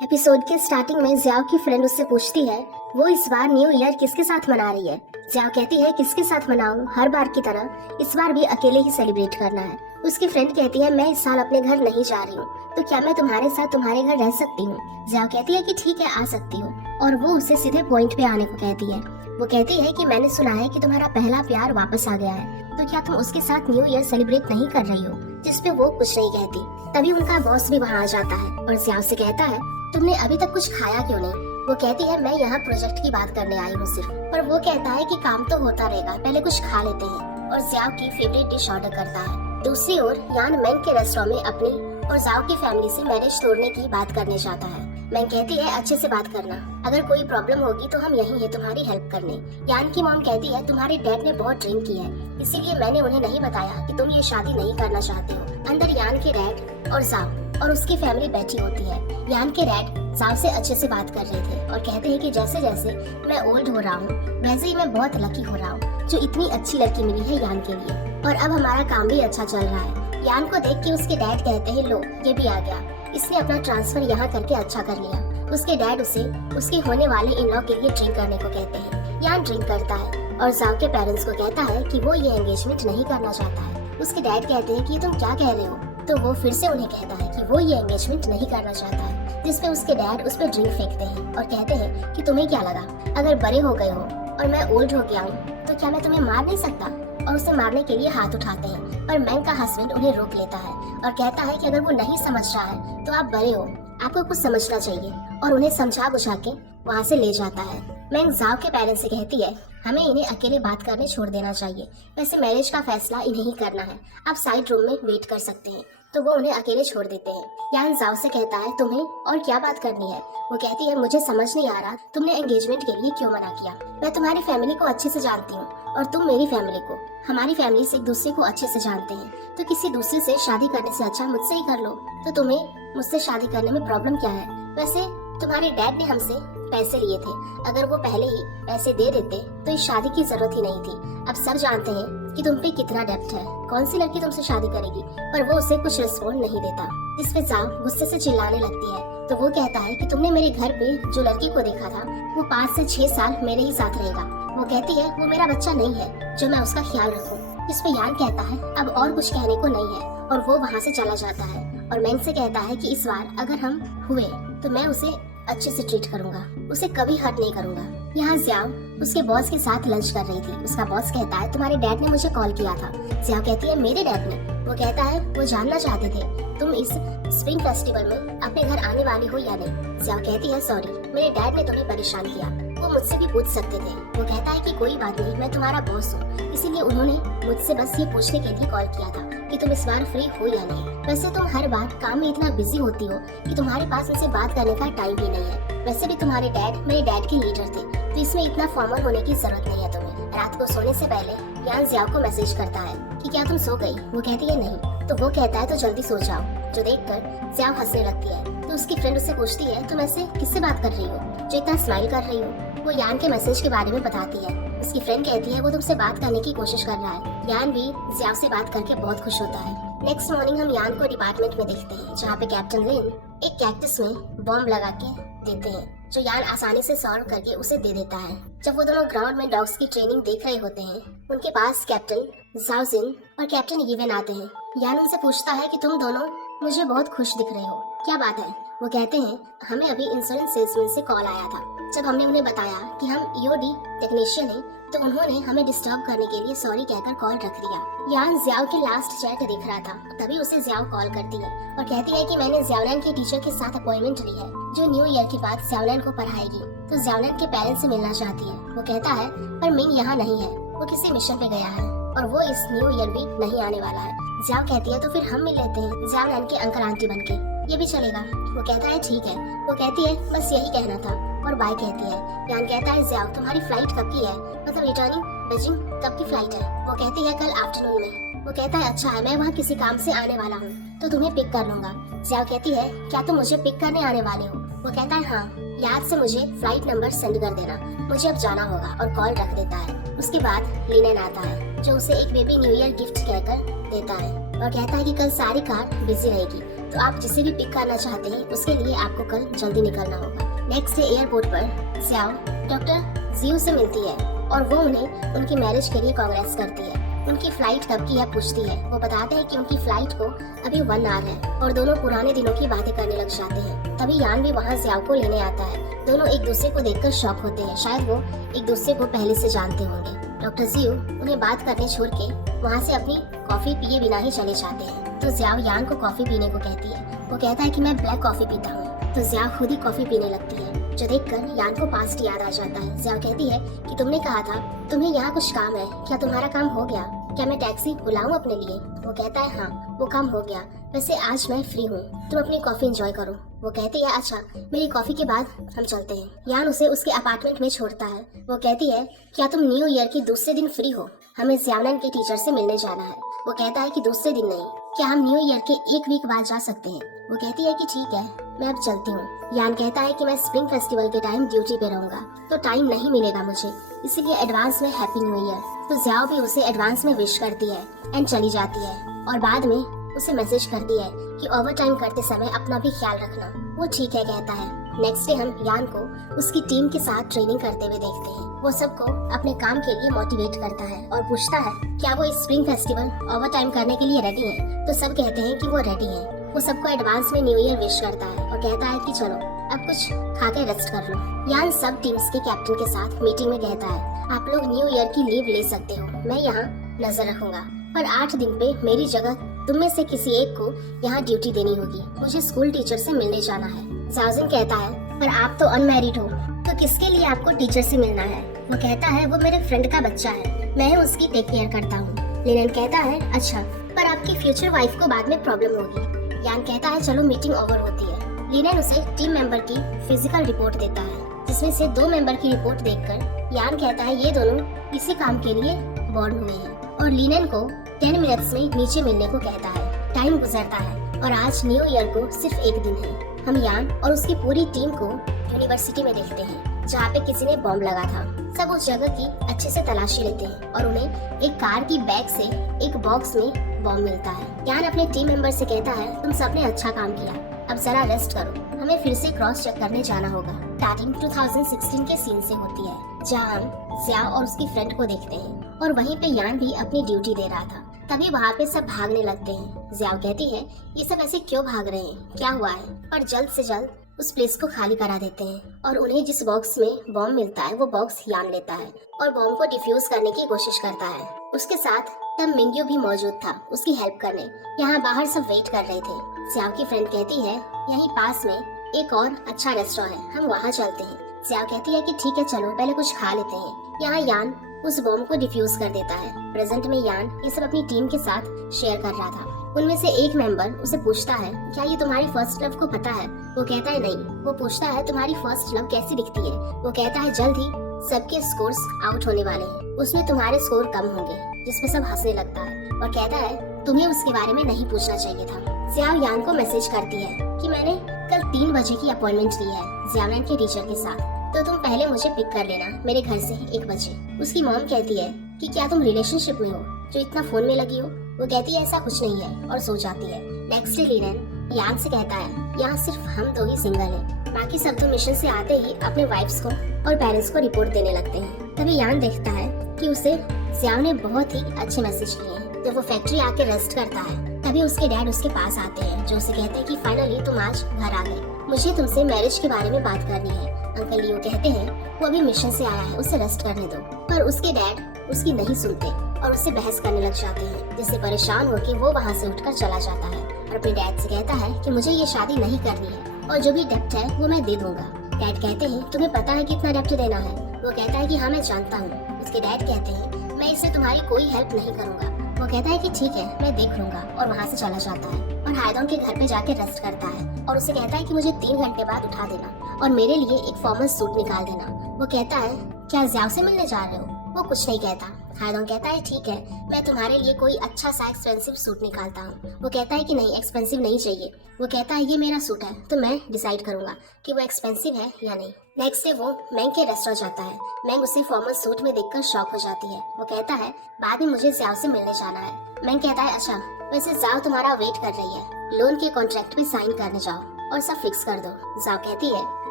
Episode के starting में Xiao की फ्रेंड उससे पूछती है वो इस बार न्यू ईयर किसके साथ मना रही है। जियाओ कहती है किसके साथ मनाऊं, हर बार की तरह इस बार भी अकेले ही सेलिब्रेट करना है। उसकी फ्रेंड कहती है मैं इस साल अपने घर नहीं जा रही हूँ, तो क्या मैं तुम्हारे साथ तुम्हारे घर रह सकती हूँ। जियाओ कहती है कि ठीक है आ सकती हूँ, और वो उसे सीधे पॉइंट पे आने को कहती है। वो कहती है कि मैंने सुना है कि तुम्हारा पहला प्यार वापस आ गया है, तो क्या तुम उसके साथ न्यू ईयर सेलिब्रेट नहीं कर रही हो। जिसपे वो कुछ नहीं कहती। तभी उनका बॉस भी वहाँ आ जाता है और जियाओ से कहता है तुमने अभी तक कुछ खाया क्यों नहीं। वो कहती है मैं यहाँ प्रोजेक्ट की बात करने आई हूँ सिर्फ। पर वो कहता है कि काम तो होता रहेगा, पहले कुछ खा लेते हैं, और जियाओ की फेवरेट डिश ऑर्डर करता है। दूसरी ओर यान मेंग के रेस्टोरेंट में अपनी और जियाओ की फैमिली से मैरिज तोड़ने की बात करने जाता है। मेंग कहती है अच्छे से बात करना, अगर कोई प्रॉब्लम होगी तो हम यहीं हैं तुम्हारी हेल्प करने। यान की मॉम कहती है तुम्हारे डैड ने बहुत ड्रिंक की है, इसीलिए मैंने उन्हें नहीं बताया कि तुम ये शादी नहीं करना चाहते हो। अंदर यान के डैड और जियाओ और उसकी फैमिली बैठी होती है। यान के डैड जियाओ से अच्छे से बात कर रहे थे और कहते हैं कि जैसे जैसे मैं ओल्ड हो रहा हूँ वैसे ही मैं बहुत लकी हो रहा हूँ जो इतनी अच्छी लड़की मिली है यान के लिए, और अब हमारा काम भी अच्छा चल रहा है। यान को देख के उसके डैड कहते हैं लो ये भी आ गया, इसने अपना ट्रांसफर यहाँ करके अच्छा कर लिया। उसके डैड उसे उसके होने वाले इन लॉ के लिए ड्रिंक करने को कहते हैं। यान ड्रिंक करता है और जियाओ के पेरेंट्स को कहता है कि वो ये एंगेजमेंट नहीं करना चाहता है। उसके डैड कहते हैं कि तुम क्या कह रहे हो, तो वो फिर से उन्हें कहता है कि वो ये एंगेजमेंट नहीं करना चाहता है। जिसपे उसके डैड उस पर ड्रिंक फेंकते हैं और कहते हैं कि तुम्हें क्या लगा, अगर बड़े हो गए हो और मैं ओल्ड हो गया हूँ तो क्या मैं तुम्हें मार नहीं सकता, और उसे मारने के लिए हाथ उठाते हैं। पर मेंग का हस्बैंड उन्हें रोक लेता है और कहता है कि अगर वो नहीं समझ रहा है तो आप बड़े हो, आपको कुछ समझना चाहिए, और उन्हें समझा बुझा के वहाँ से ले जाता है। मेंग जियाओ के पेरेंट्स से कहती है हमें इन्हें अकेले बात करने छोड़ देना चाहिए, वैसे मैरिज का फैसला इन्हें ही करना है, आप साइड रूम में वेट कर सकते हैं। तो वो उन्हें अकेले छोड़ देते हैं। यान जियाओ से कहता है तुम्हें और क्या बात करनी है। वो कहती है मुझे समझ नहीं आ रहा तुमने एंगेजमेंट के लिए क्यों मना किया। मैं तुम्हारी फैमिली को अच्छे से जानती हूँ और तुम मेरी फैमिली को, हमारी फैमिली से एक दूसरे को अच्छे से जानते हैं, तो किसी दूसरे से शादी करने से अच्छा मुझसे ही कर लो। तो तुम्हें मुझसे शादी करने में प्रॉब्लम क्या है। वैसे तुम्हारे डैड ने हमसे पैसे लिए थे, अगर वो पहले ही पैसे दे देते तो इस शादी की जरूरत ही नहीं थी। अब सब जानते हैं कि तुम पे कितना डेप्थ है, कौन सी लड़की तुमसे शादी करेगी। पर वो उसे कुछ रिस्पॉन्ड नहीं देता, जिसपे जियाओ गुस्से से चिल्लाने लगती है। तो वो कहता है कि तुमने मेरे घर पे जो लड़की को देखा था वो 5 से 6 साल मेरे ही साथ रहेगा। वो कहती है वो मेरा बच्चा नहीं है जो मैं उसका ख्याल रखूं। जिसपे यान कहता है अब और कुछ कहने को नहीं है, और वो वहाँ से चला जाता है। और मेंग से कहता है कि इस बार अगर हम हुए तो मैं उसे अच्छे से ट्रीट करूंगा, उसे कभी हर्ट नहीं करूंगा। यहाँ जियाओ उसके बॉस के साथ लंच कर रही थी। उसका बॉस कहता है तुम्हारे डैड ने मुझे कॉल किया था। जियाओ कहती है मेरे डैड ने। वो कहता है वो जानना चाहते थे तुम इस स्प्रिंग फेस्टिवल में अपने घर आने वाली हो या नहीं। जियाओ कहती है सॉरी, मेरे डैड ने तुम्हें परेशान किया, वो मुझसे भी पूछ सकते थे। वो कहता है कि कोई बात नहीं, मैं तुम्हारा बॉस हूँ, इसीलिए उन्होंने मुझसे बस ये पूछने के लिए कॉल किया था कि तुम इस बार फ्री हो या नहीं। वैसे तुम हर बार काम में इतना बिजी होती हो कि तुम्हारे पास मुझसे बात करने का टाइम ही नहीं है। वैसे भी तुम्हारे डैड मेरे डैड के लीडर थे, तो इसमें इतना फॉर्मल होने की जरूरत नहीं है तुम्हें। रात को सोने से पहले यान जियाओ को मैसेज करता है कि क्या तुम सो गई। वो कहती है नहीं। तो वो कहता है तो जल्दी सो जाओ, जो देखकर जियाओ हंसने लगती है। तो उसकी फ्रेंड उससे पूछती है तुम ऐसे किससे बात कर रही हो जो इतना स्माइल कर रही हो। वो यान के मैसेज के बारे में बताती है। उसकी फ्रेंड कहती है वो तुमसे बात करने की कोशिश कर रहा है। यान भी जियाओ से बात करके बहुत खुश होता है। नेक्स्ट मॉर्निंग हम यान को डिपार्टमेंट में देखते हैं, जहाँ पे कैप्टन लिन एक कैक्टस में बॉम्ब लगा के देते हैं, जो यान आसानी से सॉल्व करके उसे दे देता है। जब वो दोनों ग्राउंड में डॉग्स की ट्रेनिंग देख रहे होते हैं, उनके पास कैप्टन जाओ जिन और कैप्टन यीवेन आते हैं। यान उनसे पूछता है कि तुम दोनों मुझे बहुत खुश दिख रहे हो, क्या बात है। वो कहते हैं हमें अभी इंश्योरेंस सेल्समैन से कॉल आया था। जब हमने उन्हें बताया कि हम ईओडी टेक्नीशियन हैं, तो उन्होंने हमें डिस्टर्ब करने के लिए सॉरी कहकर कॉल रख दिया। यान जियाओ के लास्ट चैट देख रहा था, तभी उसे जियाओ कॉल करती है और कहती है कि मैंने जियाओनैन के टीचर के साथ अपॉइंटमेंट ली है, जो न्यू ईयर के बाद जियाओनैन को पढ़ाएगी। तो जियाओनैन के पेरेंट्स से मिलना चाहती है। वो कहता है पर मिंग यहाँ नहीं है, वो किसी मिशन पे गया है और वो इस न्यू ईयर भी नहीं आने वाला है। जियाओ कहती है तो फिर हम मिल लेते हैं जियाओनैन के अंकल आंटी बनके, ये भी चलेगा। वो कहता है ठीक है। वो कहती है बस यही कहना था और बाय कहती है। यान कहता है जियाओ तुम्हारी फ्लाइट कब की है, मतलब रिटर्निंग बीजिंग कब की फ्लाइट है। वो कहती है कल आफ्टरनून में। वो कहता है अच्छा है, मैं वहाँ किसी काम से आने वाला हूँ तो तुम्हें पिक कर लूंगा। जियाओ कहती है क्या तुम मुझे पिक करने आने वाले हो। वो कहता है हाँ, याद से मुझे फ्लाइट नंबर सेंड कर देना, मुझे अब जाना होगा, और कॉल रख देता है। उसके बाद लिनेन आता है जो उसे एक बेबी न्यू ईयर गिफ्ट कहकर देता है और कहता है कि कल सारी कार बिजी रहेगी, तो आप जिसे भी पिक करना चाहते हैं उसके लिए आपको कल जल्दी निकलना होगा। नेक्स्ट डे एयरपोर्ट पर ज़ियाओ डॉक्टर जियो से मिलती है और वो उन्हें उनकी मैरिज के लिए कांग्रेस करती है। उनकी फ्लाइट कब की है पूछती है। वो बताते हैं कि उनकी फ्लाइट को अभी 1 आवर है और दोनों पुराने दिनों की बातें करने लग जाते हैं। तभी यान भी वहाँ ज़ियाओ को लेने आता है। दोनों एक दूसरे को देखकर शॉक होते हैं, शायद वो एक दूसरे को पहले से जानते होंगे। डॉक्टर जियो उन्हें बात करने छोड़ के वहाँ से अपनी कॉफी पिए बिना ही चले जाते हैं। तो ज़ियाओ यान को कॉफी पीने को कहती है। वो कहता है कि मैं ब्लैक कॉफी पीता हूँ। तो ज़ियाओ खुद ही कॉफी पीने लगती है, जो देखकर यान को पास्ट याद आ जाता है। ज़ियाओ कहती है कि तुमने कहा था तुम्हें यहाँ कुछ काम है, क्या तुम्हारा काम हो गया? क्या मैं टैक्सी बुलाऊं अपने लिए? वो कहता है हाँ, वो काम हो गया। वैसे आज मैं फ्री हूँ, तुम अपनी कॉफी एंजॉय करो। वो कहती है अच्छा, मेरी कॉफी के बाद हम चलते हैं। यान उसे उसके अपार्टमेंट में छोड़ता है। वो कहती है क्या तुम न्यू ईयर के दूसरे दिन फ्री हो? हमें ज़ियानन के टीचर से मिलने जाना है। वो कहता है कि दूसरे दिन नहीं, क्या हम न्यू ईयर के 1 वीक बाद जा सकते हैं? वो कहती है कि ठीक है, मैं अब चलती हूँ। यान कहता है कि मैं स्प्रिंग फेस्टिवल के टाइम ड्यूटी पे रहूंगा, तो टाइम नहीं मिलेगा मुझे, इसीलिए एडवांस में हैप्पी न्यू ईयर। तो ज़ियाओ भी उसे एडवांस में विश करती है एंड चली जाती है और बाद में उसे मैसेज करती है कि ओवर टाइम करते समय अपना भी ख्याल रखना। वो ठीक है कहता है। नेक्स्ट डे हम यान को उसकी टीम के साथ ट्रेनिंग करते हुए देखते हैं। वो सबको अपने काम के लिए मोटिवेट करता है और पूछता है क्या वो इस स्प्रिंग फेस्टिवल ओवर टाइम करने के लिए रेडी है? तो सब कहते हैं कि वो रेडी है। वो सबको एडवांस में न्यू ईयर विश करता है और कहता है कि चलो अब कुछ खा के रेस्ट कर लो। यान सब टीम्स के कैप्टन के साथ मीटिंग में कहता है आप लोग न्यू ईयर की लीव ले सकते हो, मैं यहाँ नजर रखूंगा, पर 8 दिन पे मेरी जगह तुम में से किसी एक को यहाँ ड्यूटी देनी होगी। मुझे स्कूल टीचर से मिलने जाना है। जाओजिन कहता है पर आप तो अनमैरिड हो, तो किसके लिए आपको टीचर से मिलना है? वो कहता है वो मेरे फ्रेंड का बच्चा है, मैं उसकी टेक केयर करता हूँ। लिनन कहता है अच्छा, पर आपकी फ्यूचर वाइफ को बाद में प्रॉब्लम होगी। यान कहता है चलो मीटिंग ओवर होती है। लिनन उसे टीम मेंबर की फिजिकल रिपोर्ट देता है, जिसमें से 2 मेंबर की रिपोर्ट देखकर यान कहता है ये दोनों इसी काम के लिए बॉर्न हुए हैं और लिनन को 10 मिनट्स में नीचे मिलने को कहता है। टाइम गुजरता है और आज न्यू ईयर को सिर्फ 1 दिन है। हम यान और उसकी पूरी टीम को यूनिवर्सिटी में देखते हैं जहाँ पे किसी ने बॉम्ब लगा था। सब उस जगह की अच्छे से तलाशी लेते हैं और उन्हें एक कार की बैग से एक बॉक्स में बॉम्ब मिलता है। यान अपने टीम मेंबर से कहता है तुम सबने अच्छा काम किया, अब जरा रेस्ट करो, हमें फिर से क्रॉस चेक करने जाना होगा। स्टार्टिंग 2016 के सीन से होती है जहाँ हम ज़ियाओ और उसकी फ्रेंड को देखते हैं और वहीं पे यान भी अपनी ड्यूटी दे रहा था। तभी वहाँ पे सब भागने लगते हैं। ज़ियाओ कहती है ये सब ऐसे क्यों भाग रहे हैं, क्या हुआ है? पर जल्द से जल्द उस प्लेस को खाली करा देते हैं और उन्हें जिस बॉक्स में बॉम्ब मिलता है वो बॉक्स यान लेता है और बॉम्ब को डिफ्यूज करने की कोशिश करता है। उसके साथ तब मिंग्यू भी मौजूद था उसकी हेल्प करने। यहाँ बाहर सब वेट कर रहे थे। ज़ियाओ की फ्रेंड कहती है यहीं पास में एक और अच्छा रेस्टोरेंट है, हम वहाँ चलते हैं। ज़ियाओ कहती है कि ठीक है चलो पहले कुछ खा लेते हैं। यहाँ यान उस बॉम्ब को डिफ्यूज कर देता है। प्रेजेंट में यान ये सब अपनी टीम के साथ शेयर कर रहा था। उनमें से एक मेंबर उसे पूछता है क्या ये तुम्हारी फर्स्ट लव को पता है? वो कहता है नहीं। वो पूछता है तुम्हारी फर्स्ट लव कैसी दिखती है? वो कहता है जल्द ही सबके स्कोर्स आउट होने वाले हैं, उसमें तुम्हारे स्कोर कम होंगे, जिसमें सब हंसने लगता है और कहता है तुम्हें उसके बारे में नहीं पूछना चाहिए था। ज़ियाओ यान को मैसेज करती है कि मैंने कल 3 बजे की अपॉइंटमेंट ली है ज़ियानन के टीचर के साथ, तो तुम पहले मुझे पिक कर लेना मेरे घर से 1 बजे। उसकी मॉम कहती है कि क्या तुम रिलेशनशिप में हो जो इतना फोन में लगी हो? वो कहती है ऐसा कुछ नहीं है और सो जाती है। नेक्स्ट डे लिनन यान से कहता है यहाँ सिर्फ हम 2 ही सिंगल हैं, बाकी सब तो मिशन से आते ही अपने वाइफ्स को और पेरेंट्स को रिपोर्ट देने लगते हैं। तभी यान देखता है कि उसे ज़ियाओ ने बहुत ही अच्छे मैसेज किए हैं। जब वो फैक्ट्री आके रेस्ट करता है तभी उसके डैड उसके पास आते हैं जो उसे कहते हैं कि फाइनली तुम आज घर आ गए, मुझे तुमसे मैरिज के बारे में बात करनी है। अंकल लियो कहते हैं वो अभी मिशन से आया है, उसे रेस्ट करने दो, पर उसके डैड उसकी नहीं सुनते और उससे बहस करने लग जाते हैं, जिससे परेशान होकर वो वहाँ से उठकर चला जाता है और अपने डैड से कहता है कि मुझे ये शादी नहीं करनी है और जो भी डेप्ट है वो मैं दे दूंगा। डैड कहते हैं तुम्हें पता है कितना डेप्ट देना है? वो कहता है कि हाँ मैं जानता हूँ। उसके डैड कहते हैं मैं इससे तुम्हारी कोई हेल्प नहीं करूँगा। वो कहता है कि ठीक है मैं देख लूंगा और वहाँ से चला जाता है और हायदोंग के घर पे जाके रेस्ट करता है और उसे कहता है कि मुझे 3 घंटे बाद उठा देना और मेरे लिए एक फॉर्मल सूट निकाल देना। वो कहता है क्या ज़ियाओ से मिलने जा रहे हो? वो कुछ नहीं कहता। हायदोंग कहता है ठीक है मैं तुम्हारे लिए कोई अच्छा सा एक्सपेंसिव सूट निकालता हूँ। वो कहता है कि नहीं एक्सपेंसिव नहीं चाहिए। वो कहता है ये मेरा सूट है तो मैं डिसाइड करूंगा कि वो एक्सपेंसिव है या नहीं। नेक्स्ट डे वो मैंग के रेस्टोरेंट जाता है। मैंग उसे फॉर्मल सूट में देखकर शॉक हो जाती है। वो कहता है बाद में मुझे ज़ियाओ से मिलने जाना है। मैंग कहता है अच्छा वैसे जाओ तुम्हारा वेट कर रही है, लोन के कॉन्ट्रैक्ट पे साइन करने जाओ और सब फिक्स कर दो। जाओ कहती है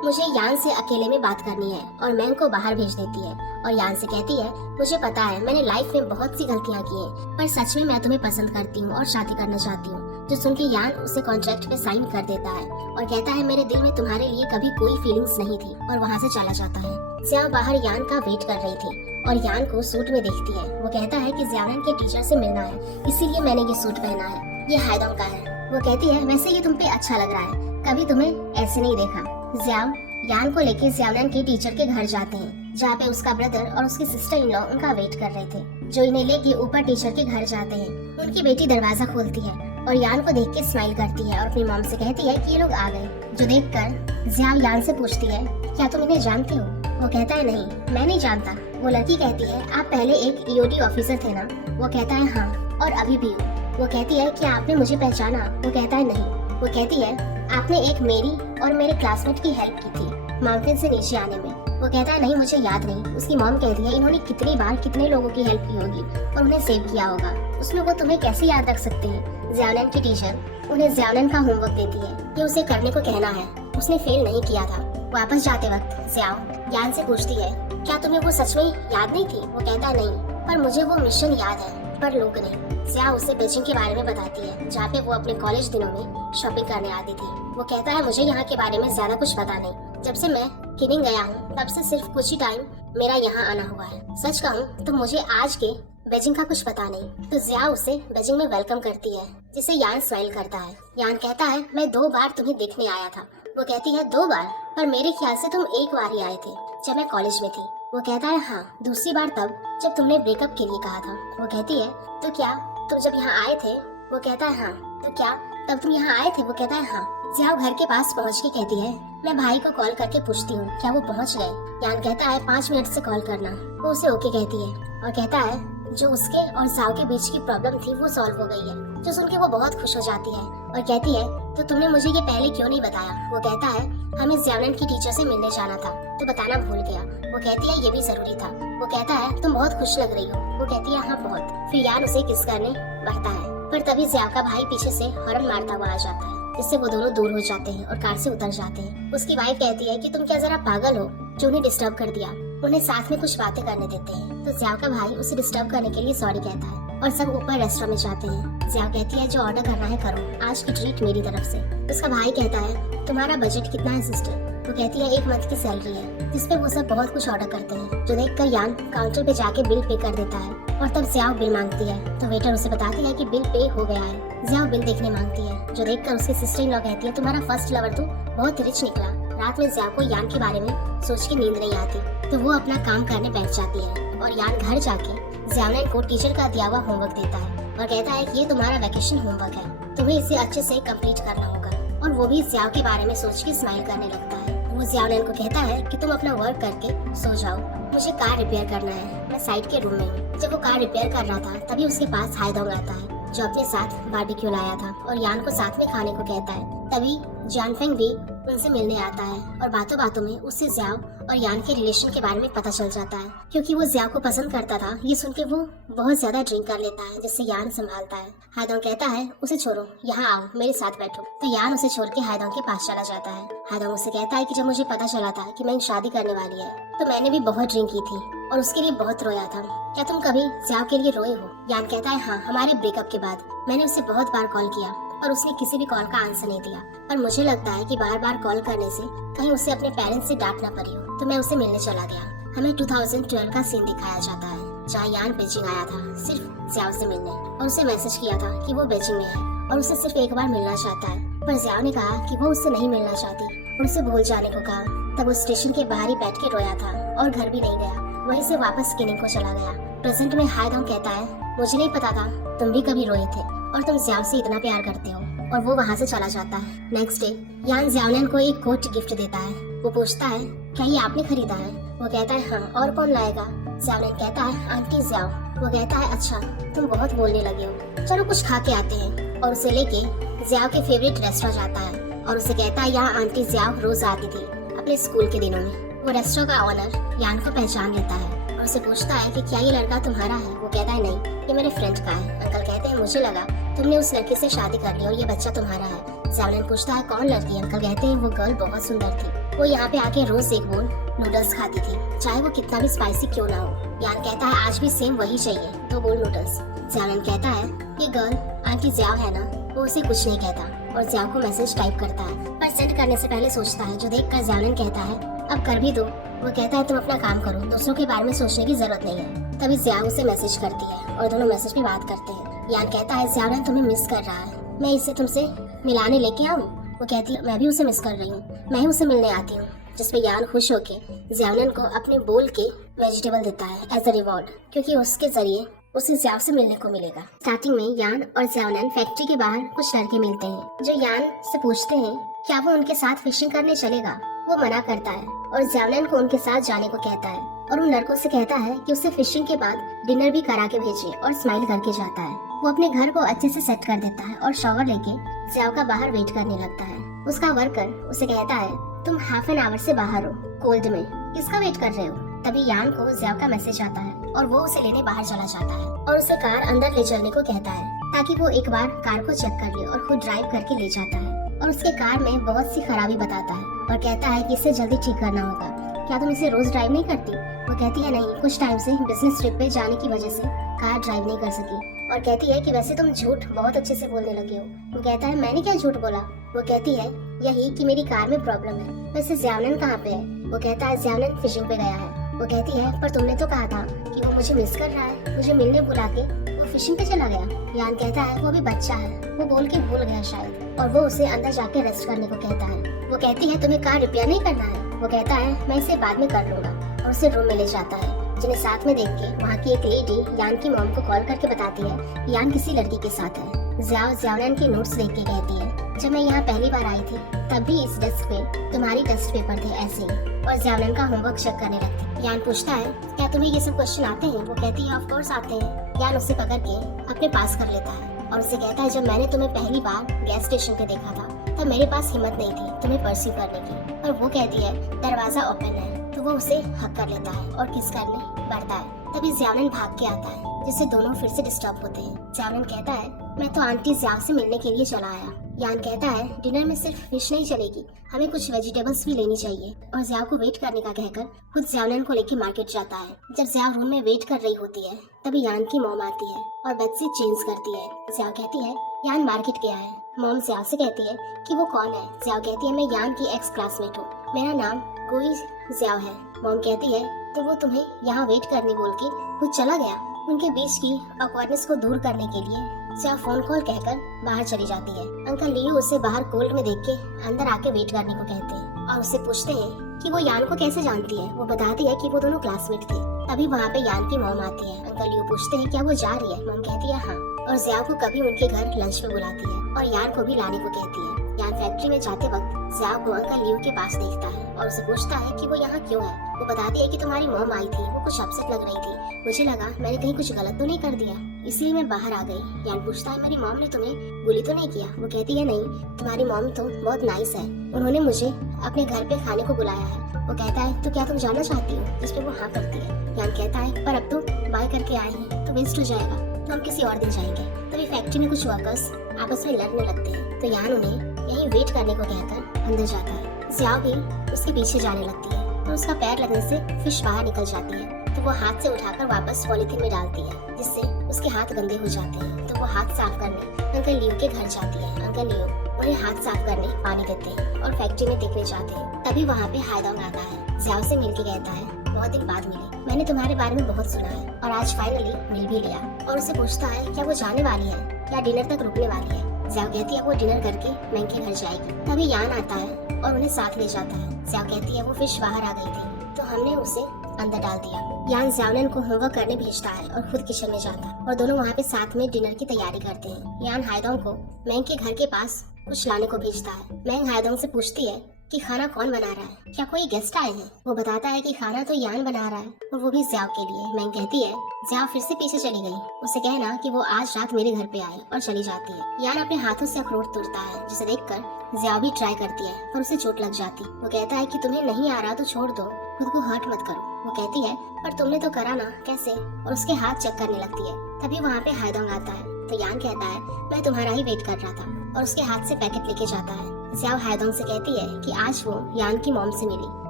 मुझे यान से अकेले में बात करनी है और मैंग को बाहर भेज देती है और यान से कहती है मुझे पता है मैंने लाइफ में बहुत सी गलतियाँ की हैं, पर सच में मैं तुम्हें पसंद करती हूँ और शादी करना चाहती हूँ। जो सुन के यान उसे कॉन्ट्रैक्ट पे साइन कर देता है और कहता है मेरे दिल में तुम्हारे लिए कभी कोई फीलिंग्स नहीं थी, और वहाँ से चला जाता है। जियाओ बाहर यान का वेट कर रही थी और यान को सूट में देखती है। वो कहता है कि जियान के टीचर से मिलना है, इसीलिए मैंने ये सूट पहना है, ये हायदोंग का है। वो कहती है वैसे ये तुम पे अच्छा लग रहा है, कभी तुम्हें ऐसे नहीं देखा। जियाओ यान को लेके जियाओनैन के टीचर के घर जाते हैं, जहाँ पे उसका ब्रदर और उसकी सिस्टर इन लॉ उनका वेट कर रहे थे, जो इन्हें लेके ऊपर टीचर के घर जाते हैं। उनकी बेटी दरवाजा खोलती है और यान को देख के स्माइल करती है और अपनी मॉम से कहती है कि ये लोग आ गए। जो देखकर जियाओ यान से पूछती है क्या तुम इन्हें जानते हो? वो कहता है नहीं, मैं नहीं जानता। वो लड़की कहती है आप पहले एक ईओडी ऑफिसर थे ना? वो कहता है हाँ, और अभी भी हूँ। वो कहती है क्या आपने मुझे पहचाना? वो कहता है नहीं। वो कहती है आपने एक मेरी और मेरे क्लासमेट की हेल्प की थी माउंटेन से नीचे आने में। वो कहता है नहीं, मुझे याद नहीं। उसकी मॉम कहती है इन्होंने कितनी बार कितने लोगों की हेल्प की होगी और उन्हें सेव किया होगा, उसमें वो तुम्हें कैसे याद रख सकते हैं? जियाओनैन की टीचर उन्हें जियाओनैन का होमवर्क देती है कि उसे करने को कहना है, उसने फेल नहीं किया था। वापस जाते वक्त जियाओ यान से पूछती है क्या तुम्हें वो सच में याद नहीं थी? वो कहता है नहीं, पर मुझे वो मिशन याद है, पर लोग नहीं। जियाओ उसे बीजिंग के बारे में बताती है, जहाँ पे वो अपने कॉलेज दिनों में शॉपिंग करने आती थी। वो कहता है मुझे यहाँ के बारे में ज्यादा कुछ पता नहीं, जब से मैं किनिंग गया हूँ तब से सिर्फ कुछ ही टाइम मेरा यहाँ आना हुआ है। सच कहूँ तो मुझे आज के बीजिंग का कुछ पता नहीं। तो जियाओ उसे बीजिंग में वेलकम करती है, जिसे यान स्माइल करता है। यान कहता है मैं 2 बार तुम्हें देखने आया था। वो कहती है 2 बार? पर मेरे ख्याल से तुम 1 बार ही आए थे, जब मैं कॉलेज में थी। वो कहता है हाँ, दूसरी बार तब जब तुमने ब्रेकअप के लिए कहा था। वो कहती है तो क्या तुम जब यहाँ आए थे? वो कहता है हाँ। तो क्या तब तुम यहाँ आए थे? वो कहता है हाँ। जियाओ घर के पास पहुँच के कहती है मैं भाई को कॉल करके पूछती हूँ क्या वो पहुँच गए। यान कहता है 5 मिनट से कॉल करना। वो उसे ओके कहती है और कहता है जो उसके और जाओ के बीच की प्रॉब्लम थी वो सॉल्व हो गई है। जो सुन के वो बहुत खुश हो जाती है और कहती है तो तुमने मुझे ये पहले क्यों नहीं बताया? वो कहता है हमें जियाओनैन की टीचर से मिलने जाना था तो बताना भूल गया। वो कहती है ये भी जरूरी था। वो कहता है तुम बहुत खुश लग रही हो। वो कहती है हाँ बहुत। फिर यान उसे किस करने बढ़ता है, पर तभी जियाओ का भाई पीछे से हॉर्न मारता हुआ आ जाता है, जिससे वो दोनों दूर हो जाते हैं और कार से उतर जाते हैं। उसकी वाइफ कहती है कि तुम क्या जरा पागल हो जो उन्हें डिस्टर्ब कर दिया, उन्हें साथ में कुछ बातें करने देते हैं। तो जियाओ का भाई उसे डिस्टर्ब करने के लिए सॉरी कहता है और सब ऊपर रेस्टोरेंट में जाते हैं। जियाओ कहती है जो ऑर्डर करना है करो, आज की ट्रीट मेरी तरफ से। उसका भाई कहता है तुम्हारा बजट कितना है सिस्टर? वो कहती है 1 मंथ की सैलरी है, जिसपे वो सब बहुत कुछ ऑर्डर करते हैं। जो देखकर यान काउंटर पे जाके बिल पे कर देता है और तब जियाओ बिल मांगती है तो वेटर उसे बताती है कि बिल पे हो गया है। जियाओ बिल देखने मांगती है, जो देखकर उसकी सिस्टर इन लॉ कहती है तुम्हारा फर्स्ट लवर तो बहुत रिच निकला। रात में जियाओ को यान के बारे में सोच के नींद नहीं आती, तो वो अपना काम करने बैठ जाती है और यान घर जाके जियाओनैन को टीचर का दिया हुआ होमवर्क देता है और कहता है कि ये तुम्हारा वैकेशन होमवर्क है, तुम्हें इसे अच्छे से कंप्लीट करना होगा। और वो भी जियाओ के बारे में सोच के स्माइल करने लगता है। वो जियाओनैन को कहता है कि तुम अपना वर्क करके सो जाओ, मुझे कार रिपेयर करना है, मैं साइड के रूम में हूँ। जब वो कार रिपेयर कर रहा था तभी उसके पास हायदोंग आता है, जो अपने साथ बारबेक्यू लाया था और यान को साथ में खाने को कहता है। तभी जानफेंग भी उनसे मिलने आता है और बातों बातों में उससे जियाओ और यान के रिलेशन के बारे में पता चल जाता है। क्योंकि वो जियाओ को पसंद करता था, ये सुन के वो बहुत ज्यादा ड्रिंक कर लेता है, जिससे यान संभालता है। हायदोंग कहता है उसे छोड़ो, यहाँ आओ मेरे साथ बैठो। तो यान उसे छोड़ के हायदोंग के पास चला जाता है। हायदोंग उसे कहता है कि जब मुझे पता चला था कि मैं शादी करने वाली है तो मैंने भी बहुत ड्रिंक की थी और उसके लिए बहुत रोया था। क्या तुम कभी जियाओ के लिए रोए हो? यान कहता है हाँ, हमारे ब्रेकअप के बाद मैंने उसे बहुत बार कॉल किया और उसने किसी भी कॉल का आंसर नहीं दिया, पर मुझे लगता है कि बार बार कॉल करने से कहीं उसे अपने पेरेंट्स से डांट ना पड़ी हो, तो मैं उसे मिलने चला गया। हमें 2012 का सीन दिखाया जाता है, जहाँ यान बीजिंग आया था सिर्फ जियाओ से मिलने और उसे मैसेज किया था कि वो बीजिंग में है और उसे सिर्फ एक बार मिलना चाहता है। पर जियाओ ने कहा कि वो उससे नहीं मिलना चाहती और उसे भूल जाने को कहा। तब वो स्टेशन के बाहर ही बैठ के रोया था और घर भी नहीं गया, वहीं से वापस किनिंग को चला गया। प्रेजेंट में हायदोंग कहता है मुझे नहीं पता था तुम भी कभी रोए थे और तुम जियाओ से इतना प्यार करते हो, और वो वहाँ से चला जाता है। नेक्स्ट डे यान जियाओनैन को एक कोट गिफ्ट देता है। वो पूछता है क्या ये आपने खरीदा है? वो कहता है हाँ, और कौन लाएगा? जियाओनैन कहता है आंटी जियाओ। वो कहता है अच्छा, तुम बहुत बोलने लगे हो, चलो कुछ खा के आते हैं। और उसे लेके जियाओ के फेवरेट रेस्टोरेंट जाता है और उसे कहता है यहाँ आंटी जियाओ रोज आती थी अपने स्कूल के दिनों में। वो रेस्टोरेंट का ऑनर यान को पहचान लेता है और उसे पूछता है कि क्या ये लड़का तुम्हारा है? वो कहता है नहीं, ये मेरे फ्रेंड का है। अंकल कहते हैं मुझे लगा तुमने उस लड़की से शादी कर ली और ये बच्चा तुम्हारा है। ज़्याओलिन पूछता है कौन लड़की? अंकल कहते हैं वो गर्ल बहुत सुंदर थी, वो यहाँ पे आके रोज एक बोल नूडल्स खाती थी, चाहे वो कितना भी स्पाइसी क्यों ना हो। यान कहता है आज भी सेम वही चाहिए, 2 बोल नूडल्स। ज़्याओलिन कहता है ये गर्ल आंटी ज़ियाओ है ना, वो उसे कुछ नहीं कहता और ज़ियाओ को मैसेज टाइप करता है, पर सेंड करने से पहले सोचता है, जो देखकर ज़्याओलिन कहता है अब कर भी दो। वो कहता है तुम अपना काम करो, दूसरों के बारे में सोचने की जरूरत नहीं है। तभी ज़ियाओ उसे मैसेज करती है और दोनों मैसेज पे बात करते हैं। यान कहता है ज़्याओलिन तुम्हें मिस कर रहा है, मैं इसे तुमसे मिलाने लेके आऊँ? वो कहती है मैं भी उसे मिस कर रही हूँ, मैं ही उसे मिलने आती हूँ। जिसपे यान खुश होके ज़्याओलिन को अपने बोल के वेजिटेबल देता है एज अ रिवॉर्ड, क्योंकि उसके जरिए उसे ज़ियाओ से मिलने को मिलेगा। स्टार्टिंग में यान और ज़्याओलिन फैक्ट्री के बाहर कुछ लड़के मिलते हैं जो यान से पूछते हैं क्या वो उनके साथ फिशिंग करने चलेगा। वो मना करता है और ज़्याओलिन को उनके साथ जाने को कहता है और उन लड़कों से कहता है कि उसे फिशिंग के बाद डिनर भी करा के भेजे और स्माइल करके जाता है। वो अपने घर को अच्छे से सेट कर देता है और शॉवर लेके ज़ियाओ का बाहर वेट करने लगता है। उसका वर्कर उसे कहता है तुम हाफ एन आवर से बाहर हो, कोल्ड में, किसका वेट कर रहे हो? तभी यान को ज़ियाओ का मैसेज आता है और वो उसे लेने बाहर चला जाता है और उसे कार अंदर ले चलने को कहता है ताकि वो एक बार कार को चेक कर ले और खुद ड्राइव करके ले जाता है और उसके कार में बहुत सी खराबी बताता है और कहता है कि इसे जल्दी ठीक करना होगा। क्या तुम इसे रोज ड्राइव नहीं करती? वो कहती है नहीं, कुछ टाइम से बिजनेस ट्रिप पे जाने की वजह से कार ड्राइव नहीं कर सकी। और कहती है कि वैसे तुम झूठ बहुत अच्छे से बोलने लगे हो। वो कहता है मैंने क्या झूठ बोला? वो कहती है यही कि मेरी कार में प्रॉब्लम है। वैसे ज़्याओलिन कहाँ पे है? वो कहता है ज़्याओलिन फिशिंग पे गया है। वो कहती है पर तुमने तो कहा था कि वो मुझे मिस कर रहा है, मुझे मिलने बुला के वो फिशिंग पे चला गया। यान कहता है वो अभी बच्चा है, वो बोल के भूल गया शायद, और वो उसे अंदर जाके रेस्ट करने को कहता है। वो कहती है तुम्हें कार रिपेयर नहीं करना है? वो कहता है मैं इसे बाद में कर लूंगा और उसे रूम में ले जाता है। जिन्हें साथ में देख के वहाँ की एक लेडी यान की मॉम को कॉल करके बताती है यान किसी लड़की के साथ है। ज़्याओलिन की नोट्स देख के कहती है जब मैं यहाँ पहली बार आई थी तब भी इस डेस्क पे तुम्हारी टेस्ट पेपर थे ऐसे ही, और ज़्याओलिन का होमवर्क चेक करने लगती। यान पूछता है क्या तुम्हें ये सब क्वेश्चन आते हैं? वो कहती है ऑफ कोर्स आते हैं। यान उसे पकड़ के अपने पास कर लेता है और उसे कहता है जब मैंने तुम्हें पहली बार गैस स्टेशन पे देखा था तब मेरे पास हिम्मत नहीं थी तुम्हें परस्यू करने की, पर वो कहती है दरवाजा ओपन है, तो वो उसे हक कर लेता है और किस करने बढ़ता है। तभी ज़्याओलिन भाग के आता है जिससे दोनों फिर से डिस्टर्ब होते हैं। ज़्याओलिन कहता है मैं तो आंटी ज़ियाओ से मिलने के लिए चला आया। यान कहता है डिनर में सिर्फ फिश नहीं चलेगी, हमें कुछ वेजिटेबल्स भी लेनी चाहिए, और ज़ियाओ को वेट करने का कहकर खुद ज़्याओलिन को लेके मार्केट जाता है। जब ज़ियाओ रूम में वेट कर रही होती है तभी यान की मॉम आती है और बेडशीट चेंज करती है। ज़ियाओ कहती है यान मार्केट गया है। मॉम ज़ियाओ से कहती है कि वो कौन है? ज़ियाओ कहती है मैं यान की एक्स क्लासमेट हूँ, मेरा नाम गुई ज़ियाओ है। मॉम कहती है तो वो तुम्हें यहाँ वेट करने बोल के खुद चला गया। उनके बीच की ऑकवर्डनेस को दूर करने के लिए ज़ियाओ फोन कॉल कहकर बाहर चली जाती है। अंकल लियू उसे बाहर कोल्ड में देख के अंदर आके वेट करने को कहते हैं और उससे पूछते हैं कि वो यान को कैसे जानती है। वो बताती है कि वो दोनों क्लासमेट थे। तभी वहाँ पे यान की मॉम आती है। अंकल लियू पूछते हैं क्या वो जा रही है? मॉम कहती है हाँ, और ज़ियाओ को कभी उनके घर लंच पे बुलाती है और यान को भी लाने को कहती है। यान फैक्ट्री में जाते वक्त ज़ियाओ को अंकल लियू के पास देखता है और उसे पूछता है कि वो यहाँ क्यों है। वो बताती है कि तुम्हारी मॉम आई थी, वो कुछ अपसेट लग रही थी, मुझे लगा मैंने कहीं कुछ गलत तो नहीं कर दिया, इसलिए मैं बाहर आ गई। यान पूछता है मेरी मॉम ने तुम्हें बुली तो नहीं किया? वो कहती है नहीं, तुम्हारी मॉम तो बहुत नाइस है, उन्होंने मुझे अपने घर पे खाने को बुलाया है। वो कहता है तो क्या तुम जाना चाहती हो? जिस पे वो हाँ करती है। यान कहता है पर अब तो बाय करके आए हैं तो वेस्ट हो जाएगा, तो हम किसी और दिन जाएंगे। तभी फैक्ट्री में कुछ वर्कर्स आपस में लड़ने लगते हैं तो यान उन्हें यहीं वेट करने को कहकर अंदर जाता है। ज़ियाओ भी उसके पीछे जाने लगती है तो उसका पैर लगने से फिश बाहर निकल जाती है, तो वो हाथ से उठाकर वापस पॉलीथीन में डालती है जिससे उसके हाथ गंदे हो जाते हैं। तो वो हाथ साफ करने अंकल लियू के घर जाती है। अंकल लियू उन्हें हाथ साफ करने पानी देते हैं और फैक्ट्री में देखने जाते हैं। तभी वहाँ पे हायदांग आता है। ज़ियाओ से मिलके कहता है बहुत दिन बाद मिले, मैंने तुम्हारे बारे में बहुत सुना है और आज फाइनली मिल भी लिया। और उसे पूछता है क्या वो जाने वाली है या डिनर तक रुकने वाली है? ज़ियाओ कहती है वो डिनर करके मैं के घर जाएगी। तभी यान आता है और उन्हें साथ ले जाता है। ज़ियाओ कहती है वो फिश बाहर आ गई थी तो हमने उसे अंदर डाल दिया। यान ज़्याओलिन को होमवर्क करने भेजता है और खुद किचन में जाता है और दोनों वहाँ पे साथ में डिनर की तैयारी करते हैं। यान हायदोंग को मैंग के घर के पास कुछ लाने को भेजता है। मैंग हायदोंग से पूछती है कि खाना कौन बना रहा है, क्या कोई गेस्ट आए हैं? वो बताता है कि खाना तो यान बना रहा है और वो भी ज़ियाओ के लिए। मैंग कहती है ज़ियाओ फिर से पीछे चली गई, उसे कहना कि वो आज रात मेरे घर पे आए, और चली जाती है। यान अपने हाथों से अखरोट तोड़ता है जिसे देखकर ज़ियाओ भी ट्राई करती है पर उसे चोट लग जाती। वो कहता है कि तुम्हें नहीं आ रहा तो छोड़ दो, खुद को हर्ट मत करो। वो कहती है पर तुमने तो करा ना, कैसे? और उसके हाथ चेक करने लगती है। तभी वहाँ पे हायदोंग आता है। तो यान कहता है मैं तुम्हारा ही वेट कर रहा था और उसके हाथ से पैकेट लेके जाता है। ज़ियाओ हायदोंग से कहती है कि आज वो यान की मॉम से मिली,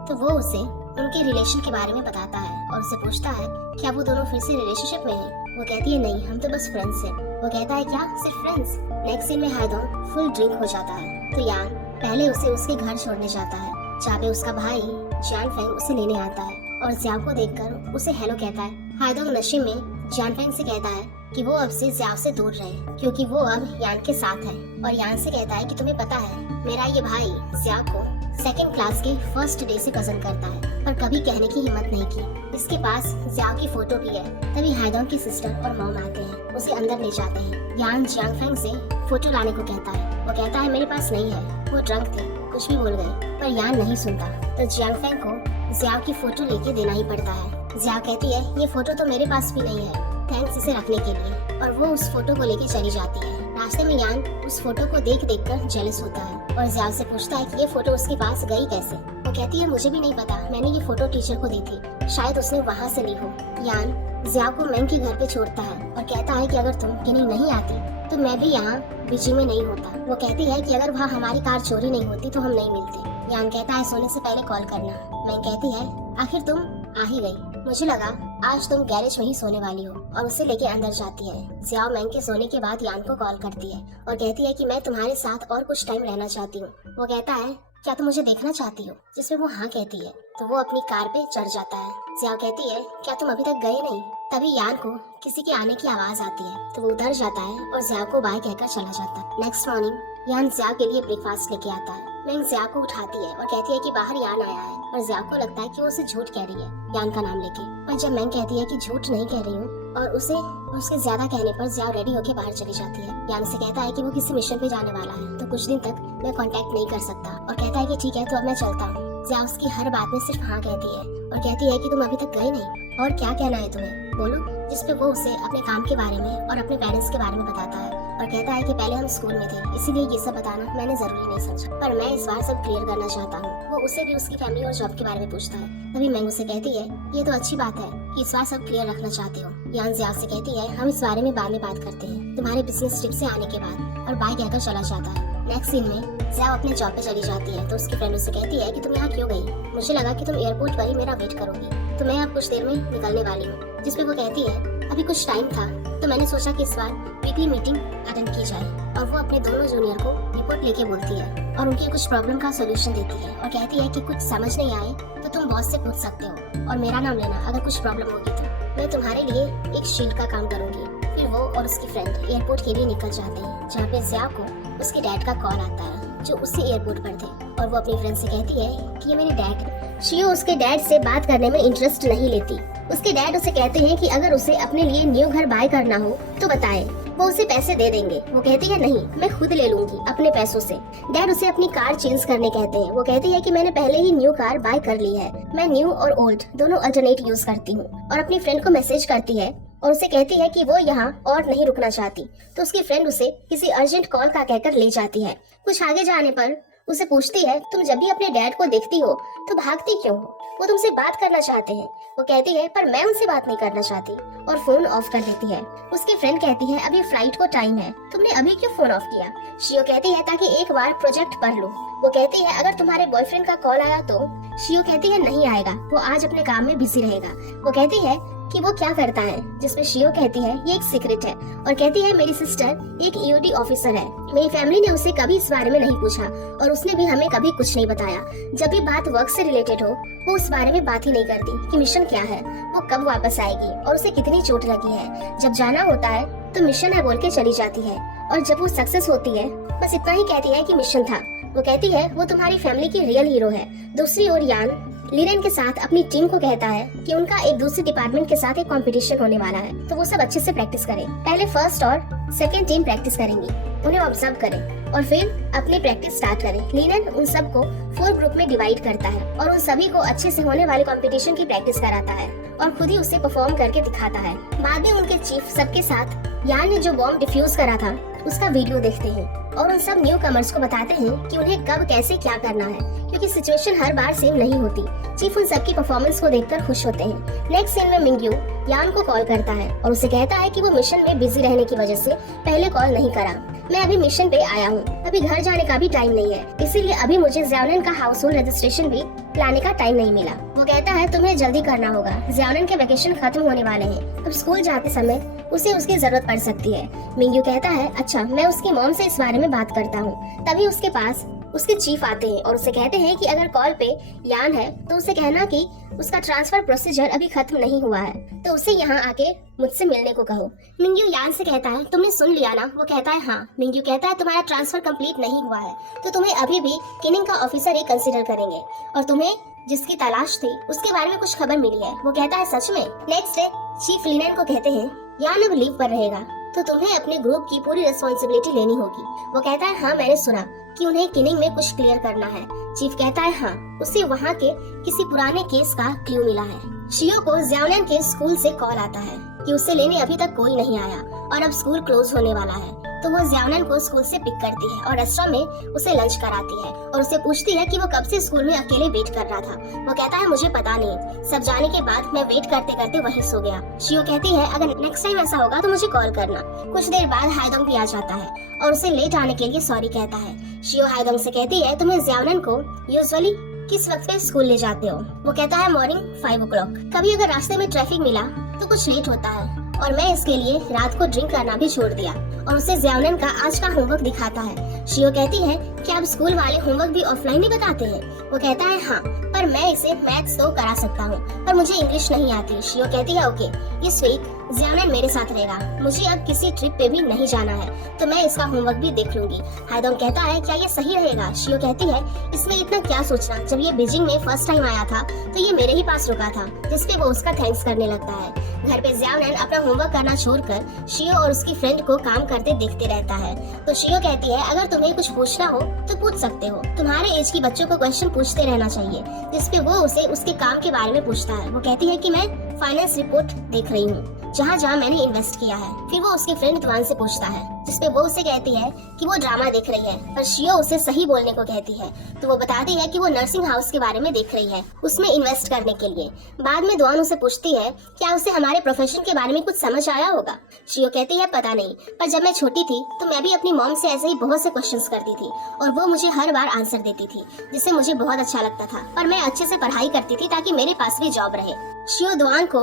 तो वो उसे उनके रिलेशन के बारे में बताता है और उससे पूछता है क्या वो दोनों फिर से रिलेशनशिप में हैं। वो कहती है नहीं, हम तो बस फ्रेंड्स हैं। वो कहता है क्या, सिर्फ फ्रेंड्स? नेक्स्ट सीन में हायदोंग फुल ड्रिंक हो जाता है, तो यान पहले उसे उसके घर छोड़ने जाता है, जहाँ पे उसका भाई जियान फेंग उसे लेने आता है और ज़ियाओ को देखकर उसे हेलो कहता है। हायदोंग नशे में जियान फेंग से कहता है कि वो अब से ज़ियाओ से दूर रहे क्योंकि वो अब यान के साथ है, और यान से कहता है कि तुम्हें पता है मेरा ये भाई ज़ियाओ को सेकंड क्लास के फर्स्ट डे से पसंद करता है, पर कभी कहने की हिम्मत नहीं की। इसके पास ज़ियाओ की फोटो भी है। तभी हायदोंग की सिस्टर और मॉम आते हैं, उसे अंदर ले जाते हैं। यान जियांग फेंग से फोटो लाने को कहता है। वो कहता है मेरे पास नहीं है, वो ड्रंक थे, कुछ भी बोल गए, पर यान नहीं सुनता। तो जियांग फेंग को ज़ियाओ की फोटो लेके देना ही पड़ता है। ज़ियाओ कहती है ये फोटो तो मेरे पास भी नहीं है, थैंक्स इसे रखने के लिए, और वो उस फोटो को लेके चली जाती है। रास्ते में यान उस फोटो को देख कर जेलस होता है और ज़ियाओ से पूछता है कि ये फोटो उसके पास गई कैसे। वो कहती है मुझे भी नहीं पता, मैंने ये फोटो टीचर को दी थी, शायद उसने वहाँ से ली हो। यान ज़ियाओ को मैंग के घर पे छोड़ता है और कहता है कि अगर तुम किन्हीं नहीं आती तो मैं भी यहाँ बीजी में नहीं होता। वो कहती है कि अगर वहाँ हमारी कार चोरी नहीं होती तो हम नहीं मिलते। यान कहता है सोने से पहले कॉल करना। मैंग कहती है आखिर तुम आ ही गई, मुझे लगा आज तुम गैरेज में ही सोने वाली हो, और उसे लेके अंदर जाती है। ज़ियाओ मैंग के सोने के बाद यान को कॉल करती है और कहती है कि मैं तुम्हारे साथ और कुछ टाइम रहना चाहती हूँ। वो कहता है क्या तुम मुझे देखना चाहती हो, जिसमें वो हाँ कहती है। तो वो अपनी कार पे चढ़ जाता है। ज़ियाओ कहती है क्या तुम अभी तक गए नहीं? तभी यान को किसी के आने की आवाज आती है, तो वो उधर जाता है और ज़ियाओ को बाय कहकर चला जाता है। नेक्स्ट मॉर्निंग यान ज़ियाओ के लिए ब्रेकफास्ट लेके आता है। मैंग ज़ियाओ को उठाती है और कहती है कि बाहर यान आया है, और ज़ियाओ को लगता है कि वो उसे झूठ कह रही है यान का नाम लेके। पर जब मैंग कहती है कि झूठ नहीं कह रही हूँ, और उसके ज्यादा कहने पर ज़ियाओ रेडी होके बाहर चली जाती है। यान से कहता है कि वो किसी मिशन पे जाने वाला है, तो कुछ दिन तक मैं कांटेक्ट नहीं कर सकता, और कहता है कि ठीक है तो अब मैं चलता हूँ। ज़ियाओ उसकी हर बात में सिर्फ हाँ कहती है और कहती है कि तुम अभी तक गए नहीं, और क्या कहना है तुम्हें, बोलो। जिसपे वो उसे अपने काम के बारे में और अपने पेरेंट्स के बारे में बताता है और कहता है कि पहले हम स्कूल में थे, इसीलिए ये सब बताना मैंने जरूरी नहीं समझा, पर मैं इस बार सब क्लियर करना चाहता हूँ। वो उसे भी उसकी फैमिली और जॉब के बारे में पूछता है। तभी मैंग उसे कहती है ये तो अच्छी बात है कि इस बार सब क्लियर रखना चाहते हो। यान ज़ियाओ से कहती है हम इस बारे में बाद में बात करते हैं, तुम्हारे बिजनेस ट्रिप से आने के बाद, और बाय कहकर चला जाता है। नेक्स्ट सीन में ज़ियाओ अपने जॉब पे चली जाती है, तो उसकी फ्रेंड उससे कहती है कि तुम यहाँ क्यों गई, मुझे लगा कि तुम एयरपोर्ट पर ही मेरा वेट करोगी, तो मैं अब कुछ देर में निकलने वाली हूँ। जिसपे वो कहती है अभी कुछ टाइम था, तो मैंने सोचा कि इस बार वीकली मीटिंग अटेंड की जाए, और वो अपने दोनों जूनियर को रिपोर्ट लेके बोलती है और उनकी कुछ प्रॉब्लम का सोल्यूशन देती है, और कहती है कि कुछ समझ नहीं आए तो तुम बॉस से पूछ सकते हो, और मेरा नाम लेना अगर कुछ प्रॉब्लम होगी तो मैं तुम्हारे लिए एक शील्ड का काम करूंगी। फिर वो और उसकी फ्रेंड एयरपोर्ट के लिए निकल जाते हैं, जहाँ पे ज़ियाओ को उसके डैड का कॉल आता है जो उससे एयरपोर्ट पर थे, और वो अपनी फ्रेंड से कहती है कि ये मेरे डैड। शियो उसके डैड से बात करने में इंटरेस्ट नहीं लेती। उसके डैड उसे कहते हैं कि अगर उसे अपने लिए न्यू घर बाय करना हो तो बताए, वो उसे पैसे दे देंगे। वो कहती है नहीं, मैं खुद ले लूंगी अपने पैसों से। डैड उसे अपनी कार चेंज करने कहते हैं। वो कहती है कि मैंने पहले ही न्यू कार बाय कर ली है, मैं न्यू और ओल्ड दोनों अल्टरनेट यूज करती हूँ, और अपनी फ्रेंड को मैसेज करती है और उसे कहती है कि वो यहाँ और नहीं रुकना चाहती। तो उसकी फ्रेंड उसे किसी अर्जेंट कॉल का कहकर ले जाती है। कुछ आगे जाने पर उसे पूछती है तुम जब भी अपने डैड को देखती हो तो भागती क्यों हो, वो तुमसे बात करना चाहते हैं। वो कहती है पर मैं उनसे बात नहीं करना चाहती, और फोन ऑफ कर देती है। उसकी फ्रेंड कहती है अभी फ्लाइट को टाइम है, तुमने अभी क्यों फोन ऑफ किया। शियो कहती है ताकि एक बार प्रोजेक्ट पढ़ लूं। वो कहती है अगर तुम्हारे बॉयफ्रेंड का कॉल आया तो। शियो कहती है नहीं आएगा, वो आज अपने काम में बिजी रहेगा। वो कहती है कि वो क्या करता है, जिसमें शियो कहती है ये एक सीक्रेट है, और कहती है मेरी सिस्टर एक ईओडी ऑफिसर है, मेरी फैमिली ने उसे कभी इस बारे में नहीं पूछा और उसने भी हमें कभी कुछ नहीं बताया। जब भी बात वर्क से रिलेटेड हो वो उस बारे में बात ही नहीं करती कि मिशन क्या है, वो कब वापस आएगी और उसे कितनी चोट लगी है। जब जाना होता है तो मिशन है बोल के चली जाती है, और जब वो सक्सेस होती है बस इतना ही कहती है कि मिशन था। वो कहती है वो तुम्हारी फैमिली की रियल हीरो है। दूसरी ओर यान लीरेन के साथ अपनी टीम को कहता है कि उनका एक दूसरे डिपार्टमेंट के साथ एक कंपटीशन होने वाला है, तो वो सब अच्छे से प्रैक्टिस करें। पहले फर्स्ट और सेकंड टीम प्रैक्टिस करेंगी, उन्हें ऑब्जर्व करें और फिर अपनी प्रैक्टिस स्टार्ट करें। लीरेन उन सबको 4 ग्रुप में डिवाइड करता है और उन सभी को अच्छे से होने वाले कंपटीशन की प्रैक्टिस कराता है और खुद ही उसे परफॉर्म करके दिखाता है। बाद में उनके चीफ सबके साथ यान ने जो बॉम्ब डिफ्यूज करा था उसका वीडियो देखते हैं और उन सब न्यू कमर्स को बताते हैं कि उन्हें कब कैसे क्या करना है, क्योंकि सिचुएशन हर बार सेम नहीं होती। चीफ उन सबकी परफॉर्मेंस को देखकर खुश होते हैं। नेक्स्ट सीन में मिंग्यू यान को कॉल करता है और उसे कहता है कि वो मिशन में बिजी रहने की वजह से पहले कॉल नहीं करा। मैं अभी मिशन पे आया हूँ, अभी घर जाने का भी टाइम नहीं है, इसीलिए अभी मुझे ज़ियाओनिन का हाउस होल्ड रजिस्ट्रेशन भी लाने का टाइम नहीं मिला। वो कहता है तुम्हें जल्दी करना होगा, ज़ियाओनिन के वेकेशन खत्म होने वाले हैं, अब स्कूल जाते समय उसे उसकी जरूरत पड़ सकती है। मिंग्यू कहता है अच्छा, मैं उसकी मॉम से इस बारे में बात करता हूँ। तभी उसके पास उसके चीफ आते हैं और उसे कहते हैं कि अगर कॉल पे यान है तो उसे कहना कि उसका ट्रांसफर प्रोसीजर अभी खत्म नहीं हुआ है, तो उसे यहाँ आके मुझसे मिलने को कहो। मिंग्यू यान से कहता है तुमने सुन लिया ना? वो कहता है हाँ। मिंग्यू कहता है तुम्हारा ट्रांसफर कंप्लीट नहीं हुआ है, तो तुम्हें अभी भी किनिंग का ऑफिसर ही कंसिडर करेंगे, और तुम्हें जिसकी तलाश थी उसके बारे में कुछ खबर मिली है। वो कहता है सच में? नेक्स्ट डे चीफ लिनन को कहते हैं यान अब लीव पर रहेगा, तो तुम्हें अपने ग्रुप की पूरी रिस्पॉन्सिबिलिटी लेनी होगी। वो कहता है हाँ, मैंने सुना कि उन्हें किनिंग में कुछ क्लियर करना है। चीफ कहता है हाँ, उसे वहाँ के किसी पुराने केस का क्लू मिला है। शियो को ज़ियाओनिन के स्कूल से कॉल आता है कि उसे लेने अभी तक कोई नहीं आया और अब स्कूल क्लोज होने वाला है, तो वो ज़ियाओनिन को स्कूल से पिक करती है और रेस्टोरेंट में उसे लंच कराती है और उसे पूछती है कि वो कब से स्कूल में अकेले वेट कर रहा था। वो कहता है मुझे पता नहीं, सब जाने के बाद मैं वेट करते करते वहीं सो गया। शियो कहती है अगर नेक्स्ट टाइम ऐसा होगा तो मुझे कॉल करना। कुछ देर बाद हाइदोंग भी आ जाता है और उसे लेट आने के लिए सॉरी कहता है। शियो हाइदोंग से कहती है तुम्हें ज़ियाओनिन को यूजुअली किस वक्त पे स्कूल ले जाते हो? वो कहता है मॉर्निंग 5 o'clock। कभी अगर रास्ते में ट्रैफिक मिला तो कुछ लेट होता है और मैं इसके लिए रात को ड्रिंक करना भी छोड़ दिया, और उसे ज़ियाओनिन का आज का होमवर्क दिखाता है। शियो कहती है कि आप स्कूल वाले होमवर्क भी ऑफलाइन ही बताते हैं? वो कहता है हाँ, पर मैं इसे मैथ्स तो करा सकता हूँ, पर मुझे इंग्लिश नहीं आती। शियो कहती है ओके, इस वीक ज़ियाओनिन मेरे साथ रहेगा, मुझे अब किसी ट्रिप पे भी नहीं जाना है, तो मैं इसका होमवर्क भी देख लूंगी। हाइदोंग कहता है क्या ये सही रहेगा? शियो कहती है इसमें इतना क्या सोचना, जब ये बीजिंग में फर्स्ट टाइम आया था तो ये मेरे ही पास रुका था, जिसपे वो उसका थैंक्स करने लगता है। घर पे ज़ियाओनिन अपना होमवर्क करना छोड़कर शियो और उसकी फ्रेंड को काम करते देखते रहता है, तो शियो कहती है अगर तुम्हें कुछ पूछना हो तो पूछ सकते हो, तुम्हारे एज की बच्चों को क्वेश्चन पूछते रहना चाहिए, जिसपे वो उसे उसके काम के बारे में पूछता है। वो कहती है कि मैं फाइनेंस रिपोर्ट देख रही हूँ जहाँ जहाँ मैंने इन्वेस्ट किया है। फिर वो उसकी फ्रेंड द्वान से पूछता है, जिसपे वो उसे कहती है कि वो ड्रामा देख रही है, पर शियो उसे सही बोलने को कहती है, तो वो बताती है कि वो नर्सिंग हाउस के बारे में देख रही है, उसमें इन्वेस्ट करने के लिए। बाद में द्वान उसे पूछती है क्या उसे हमारे प्रोफेशन के बारे में कुछ समझ आया होगा? शियो कहती है पता नहीं, पर जब मैं छोटी थी तो मैं भी अपनी मॉम से ऐसे ही बहुत से क्वेश्चंस करती थी और वो मुझे हर बार आंसर देती थी, जिससे मुझे बहुत अच्छा लगता था, पर मैं अच्छे से पढ़ाई करती थी ताकि मेरे पास भी जॉब रहे। शियो द्वान को